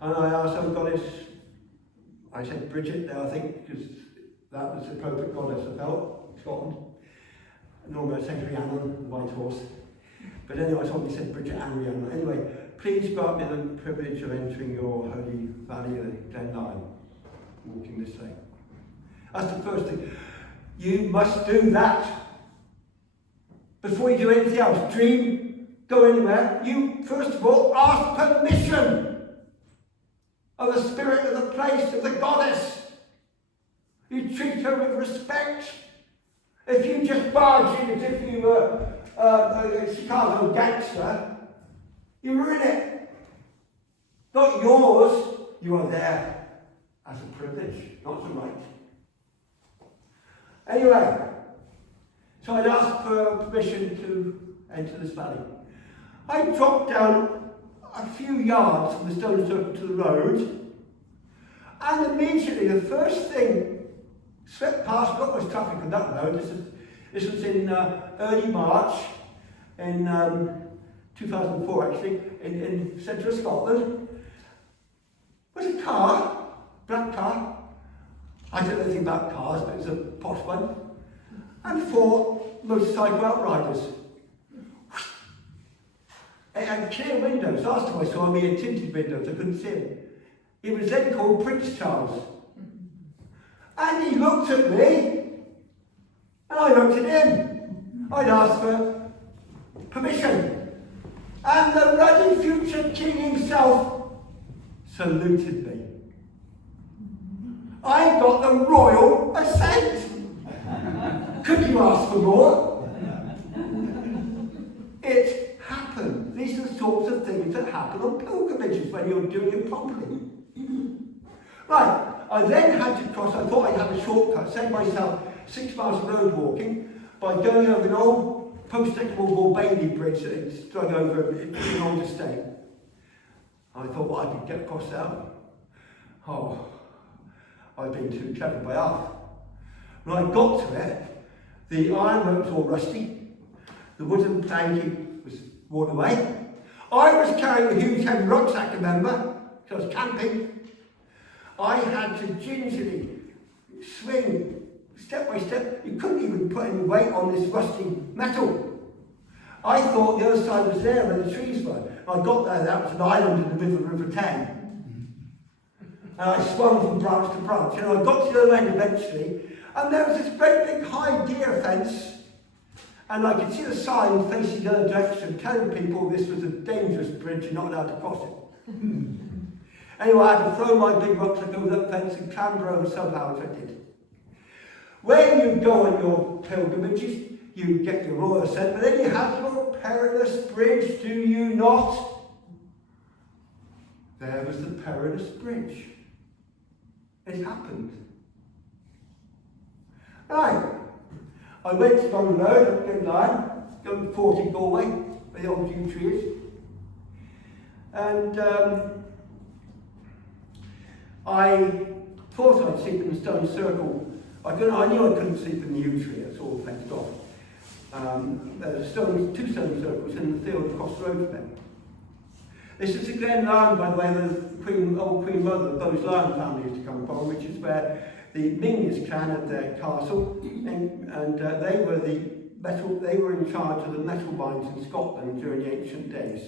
And I asked our goddess, I said Bridget there, I think, because that was the appropriate goddess I felt, Scotland. Normally I said Rhiannon, the white horse. But anyway, I told me said Bridget and Rhiannon. Anyway, please grant me the privilege of entering your holy valley of the Glen Lyon, walking this lane. That's the first thing. You must do that. Before you do anything else, dream, go anywhere, you first of all ask permission of the spirit of the place, of the goddess. You treat her with respect. If you just barge in as if you were a Chicago gangster, you ruin it. Not yours, you are there as a privilege, not a right. Anyway, so I'd asked for permission to enter this valley. I dropped down a few yards from the stone circle to the road, and immediately the first thing swept past, not much traffic on that road, this was in early March in 2004 actually, in central Scotland, was a car, black car. I don't know anything about cars, but it's a posh one. And 4 motorcycle outriders. It had clear windows. Last time I saw him, he had tinted windows, I couldn't see him. He was then called Prince Charles. And he looked at me, and I looked at him. I'd asked for permission. And the ruddy future king himself saluted me. I got the royal assent. Could you ask for more? It happened. These are the sorts of things that happen on pilgrimages when you're doing it properly. Right, I then had to cross, I thought I'd have a shortcut, save myself 6 miles of road walking by going over an old post-Second World War Bailey bridge that had strung over in an old estate. I thought, well, I could get across that. Oh, I'd been too clever by half. When I got to it, the ironwork was all rusty, the wooden planking was worn away. I was carrying a huge heavy rucksack, remember, because I was camping. I had to gingerly swing step by step. You couldn't even put any weight on this rusty metal. I thought the other side was there where the trees were. I got there, that was an island in the middle of the River Thames. And I swung from branch to branch. And I got to the other end eventually, and there was this great big high deer fence. And I could see the sign facing the other direction, telling people this was a dangerous bridge, you're not allowed to cross it. Anyway, I had to throw my big rucksack over that fence and clamber over somehow, which I did. When you go on your pilgrimages, you get your royal assent, but then you have your perilous bridge, do you not? There was the perilous bridge. It happened. Right. I went down the road, up the line, going to 40 Galway, where the old Druidry is. And I thought I'd sleep in the stone circle. I knew I couldn't sleep in the yew tree, it's all fenced off. There's two stone circles in the field across the road from them. This is the Glen Lion, by the way, the old Queen Mother, the Bowes Lion family used to come from, which is where the Mingus clan had their castle, and they were in charge of the metal mines in Scotland during the ancient days.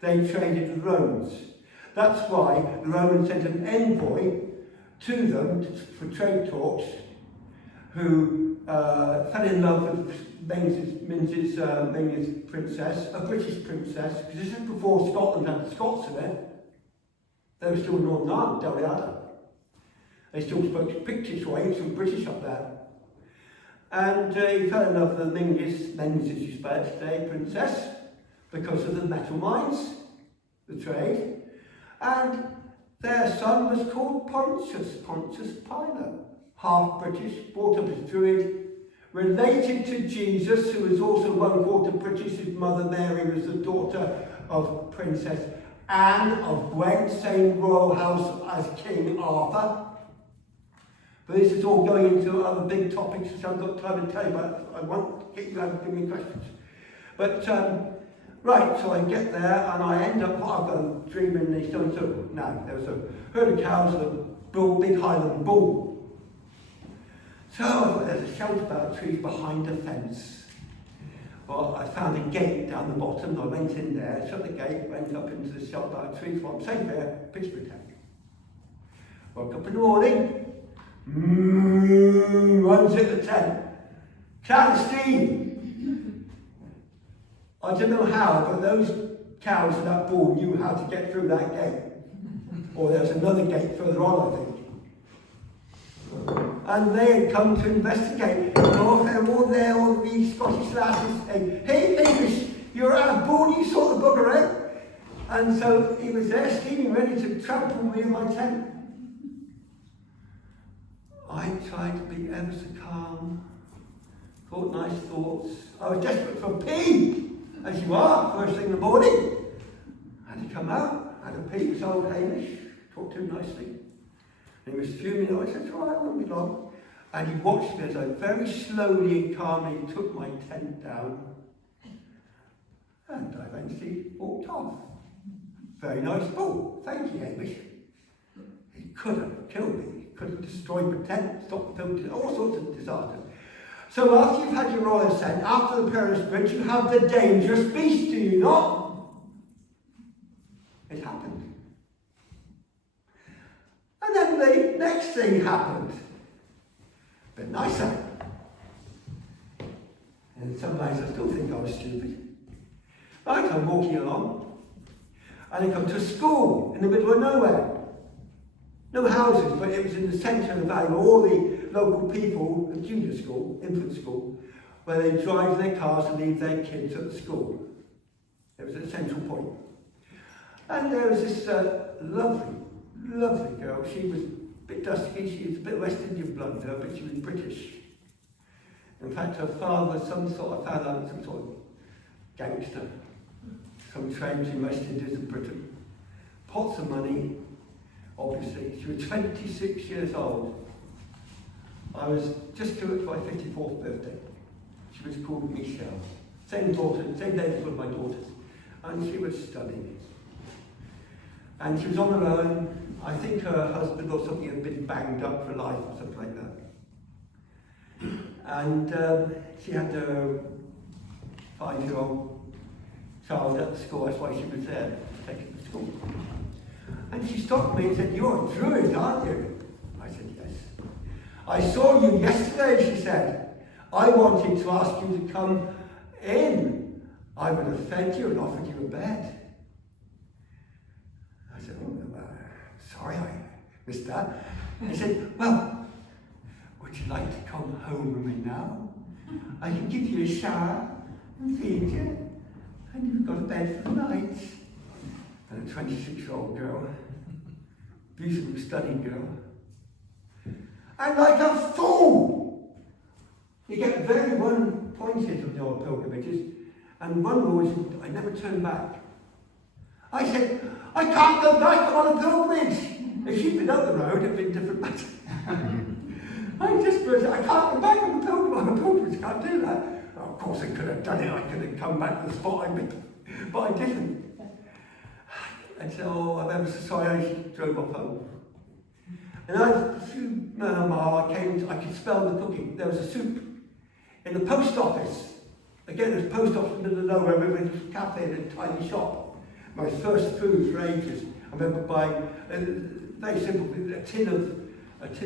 They traded with Romans. That's why the Romans sent an envoy to them for trade talks, who fell in love with Main's princess, a British princess, because this is before Scotland had the Scots in it. They were still in Northern Ireland, Dalriada. They still spoke Pictish ways and British up there. And he fell in love with the Menzies, you spell it today, princess, because of the metal mines, the trade. And their son was called Pontius Pilate, half British, brought up as Druid, related to Jesus, who was also 1/4 British. His mother Mary was the daughter of Princess Anne of Gwent, same royal house as King Arthur. But this is all going into other big topics which I've got time to tell you about. I want to get you to give me questions. But, right, so I get there and I end up, I've got a dream in the stone circle. Now, there was a herd of cows and a big Highland bull. So there's a shelter about trees behind a fence. Well, I found a gate down the bottom. I went in there, shut the gate, went up into the shelter about trees. Well, I'm safe there, pitch protect. Woke up in the morning. Runs at the tent. Cloud of steam. I don't know how, but those cows and that bull knew how to get through that gate. Or there's another gate further on, I think. And they had come to investigate. Oh, they're all there, all these Scottish lasses saying, hey, Hamish, you're out of bull, you saw the bugger out. And so he was there, steaming, ready to trample me in my tent. I tried to be ever so calm, thought nice thoughts. I was desperate for a pee, as you are, first thing in the morning. I had to come out, had a pee with old Hamish, talked to him nicely. And he was fuming, I said, all right, I won't be long. And he watched me as I very slowly and calmly took my tent down. And I eventually walked off. Very nice bull, thank you, Hamish. He could have killed me. Could have destroyed my tent, stopped the filter, all sorts of disasters. So after you've had your royal ascent, after the perilous bridge, you have the dangerous beast, do you not? It happened. And then the next thing happened. A bit nicer. And sometimes I still think I was stupid. Right, I'm walking along, and I come to a school in the middle of nowhere. no houses, but it was in the centre of the valley where all the local people, a junior school, infant school, where they drive their cars and leave their kids at the school. It was a central point. And there was this lovely, lovely girl. She was a bit dusky, she was a bit West Indian blood in her, but she was British. In fact, her father, I found out, some sort of gangster, some trains in West Indies and Britain. Pots of money, obviously. She was 26 years old. I was just to my 54th birthday. She was called Michelle. Same day as one of my daughters. And she was stunning. And she was on her own. I think her husband or something had been banged up for life or something like that. And she had a 5-year-old child at the school, that's why she was there, taking to school. And she stopped me and said, "You're a Druid, aren't you?" I said, "Yes." "I saw you yesterday," she said. "I wanted to ask you to come in. I would have fed you and offered you a bed." I said, "Oh, sorry, I missed that." He said, "Well, would you like to come home with me now? I can give you a shower and feed you, and you've got a bed for the night." And a 26-year-old girl, beautiful, stunning girl. And like a fool, you get very one-pointed on your pilgrimages, and one rule is I never turn back. I said, "I can't go back on a pilgrimage." If she'd been up the road, it'd been a different matter. I just said, "I can't go back on a pilgrimage, can't do that." Well, of course I could have done it, I could have come back to the spot I'd been, but I didn't. And so I'm ever so sorry I drove off home. And a few miles I could smell the cooking. There was a soup in the post office. Again, there's a post office in the middle of nowhere, there was a cafe and a tiny shop. My first food for ages. I remember buying very simple, a tin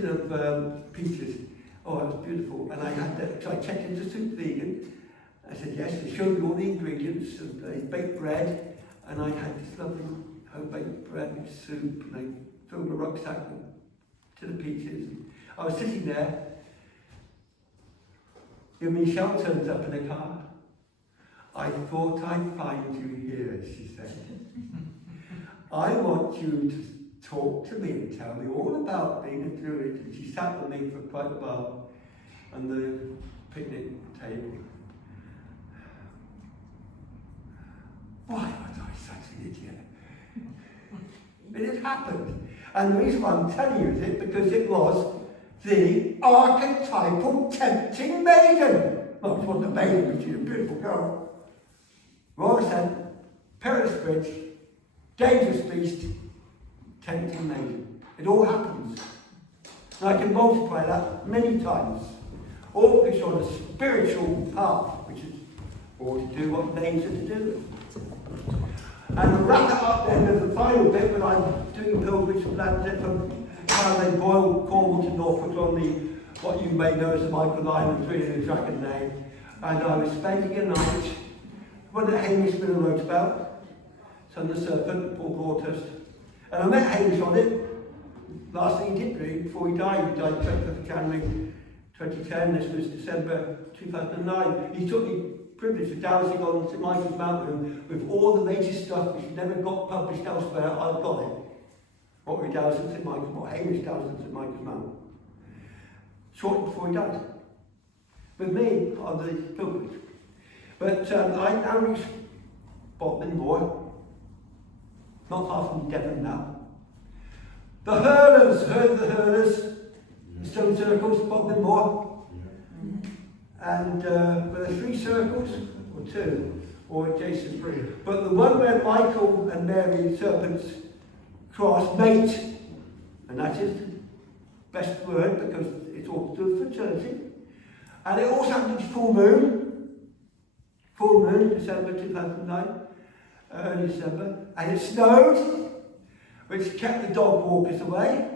of peaches. Oh, it was beautiful. And I had that, so I checked into soup vegan. I said yes, they showed me all the ingredients, and they baked bread, and I had this lovely home-baked bread and soup, and I filled my rucksack with tin of peaches. I was sitting there, and Michelle turns up in a car. "I thought I'd find you here," she said. "I want you to talk to me and tell me all about being a Druid." And she sat with me for quite a while on the picnic table. Why was I such an idiot? It had happened. And the reason why I'm telling you is because it was the archetypal tempting maiden. Well, it wasn't a maiden, but she was a beautiful girl. Royal Ascent, perilous bridge, dangerous beast, tempting maiden. It all happens. And I can multiply that many times. All because you're on a spiritual path, which is all to do what names are to do. And to wrap it up then with the final bit when I'm doing pilgrimage from Harley Boyle, Cornwall to Norfolk on the what you may know as the Michael Line and Druid and the Dragon Name. And I was spending a night, one that Hamish Miller wrote about, Son of the Serpent, Paul Broadhurst. And I met Hamish on it. Last thing he did really before he died 25th of January 2010, this was December 2009. He took me privilege of dowsing on St Michael's Mountain with all the latest stuff which never got published elsewhere. I've got it. What we dowsed at St Michael's, what Hamish dowsed at St Michael's Mountain. Shortly before he died. With me on the pilgrimage. But I now reach Bodmin Moor, not far from Devon now. The hurlers, heard of the hurlers? The stone circles, Bodmin Moor. And were there 3 circles, or 2, or adjacent? But the one where Michael and Mary serpents cross mate, and that is the best word because it's all to do with fertility. And it also happened to be full moon, December 2009, early December, and it snowed, which kept the dog walkers away,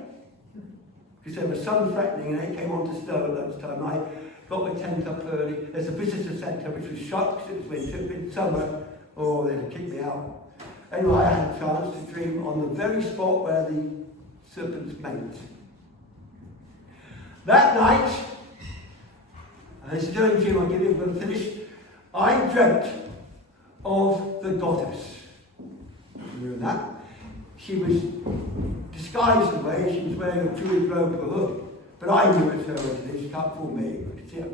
because there was sun threatening and it came on to snow at lunchtime. I got my tent up early. There's a visitor centre which was shut because it was winter. In summer, oh, they'd kick me out. Anyway, I had a chance to dream on the very spot where the serpent's mate. That night, and this is during dream, I'm going to finish, I dreamt of the goddess. You know that? She was disguised in a way, she was wearing a Druid robe with a hood. But I knew it was her entity, she can't fool me, I could see her.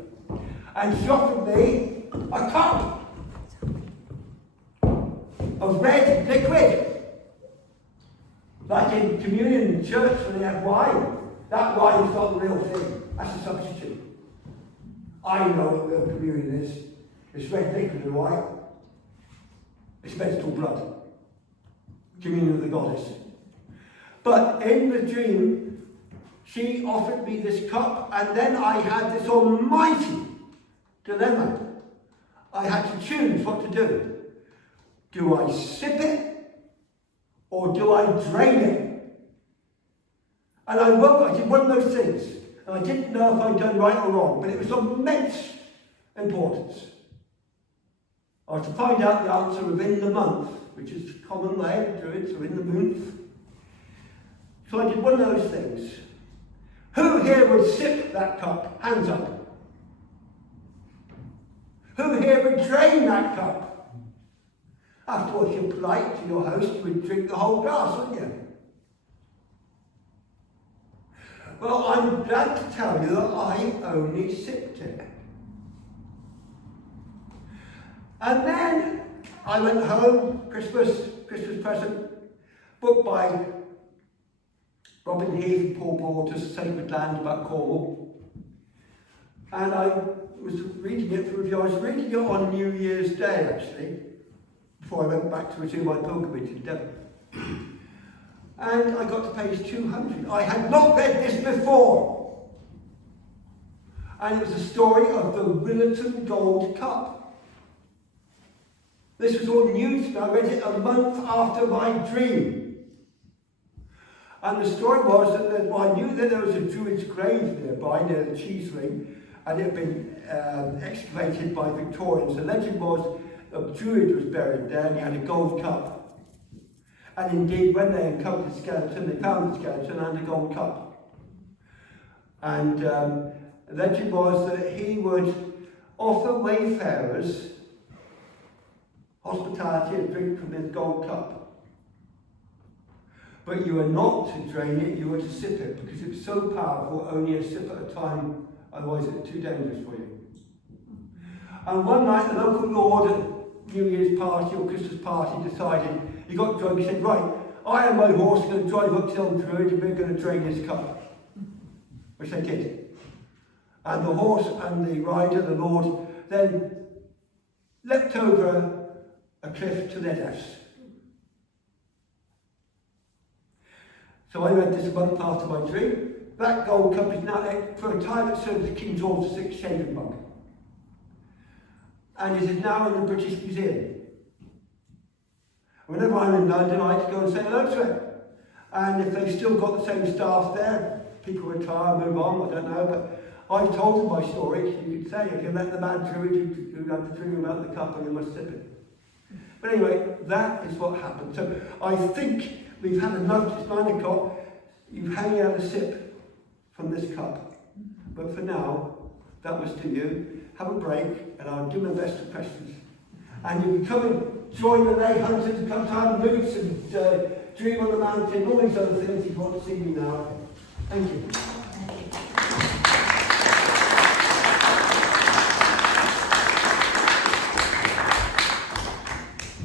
And she offered me a cup of red liquid. Like in communion in church when they have wine. That wine is not the real thing, that's a substitute. I know what real communion is. It's red liquid and white. It's vegetable blood. Communion of the goddess. But in the dream, she offered me this cup, and then I had this almighty dilemma. I had to choose what to do. Do I sip it, or do I drain it? And I did one of those things, and I didn't know if I'd done right or wrong, but it was of immense importance. I was to find out the answer within the month, which is the common way of Druids, within the month. So I did one of those things. Who here would sip that cup? Hands up. Who here would drain that cup? After all, if you're polite to your host, you would drink the whole glass, wouldn't you? Well, I'm glad to tell you that I only sipped it. And then I went home, Christmas present, booked by Robin Heath and Paul Porter's Sacred Land about Cornwall. And I was reading it for review. I was reading it on New Year's Day, actually, before I went back to resume my pilgrimage in Devon. And I got to page 200. I had not read this before. And it was a story of the Willerton Gold Cup. This was all new to me. I read it a month after my dream. And the story was that I knew that there was a Druid's grave nearby, near the cheese ring, and it had been excavated by Victorians. The legend was a Druid was buried there, and he had a gold cup. And indeed, when they uncovered the skeleton, they found the skeleton and a gold cup. And the legend was that he would offer wayfarers hospitality and drink from this gold cup. But you were not to drain it, you were to sip it, because it was so powerful, only a sip at a time, otherwise it was too dangerous for you. And one night the local lord at New Year's party or Christmas party decided, he got drunk, he said, right, I and my horse are going to drive up to Elm Druid and we're going to drain this cup. Which they did. And the horse and the rider, the lord, then leapt over a cliff to their deaths. So I read this a month after my dream. That gold cup is now, for a time, it served as King George VI shaving mug. And it is now in the British Museum. Whenever I'm in London, I like to go and say hello to it. And if they've still got the same staff there, people retire, move on, I don't know, but I've told them my story. You could say, if you met the mad Druid who had the dream about the cup and you must sip it. But anyway, that is what happened. So I think we've had enough, it's 9 o'clock, you've hanging out a sip from this cup. But for now, that was to you. Have a break, and I'll do my best for questions. And you can come and join the lay hunters and come down the boots and dream on the mountain, all these other things if you want to see me now. Thank you.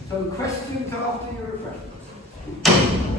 So questions after your refreshments.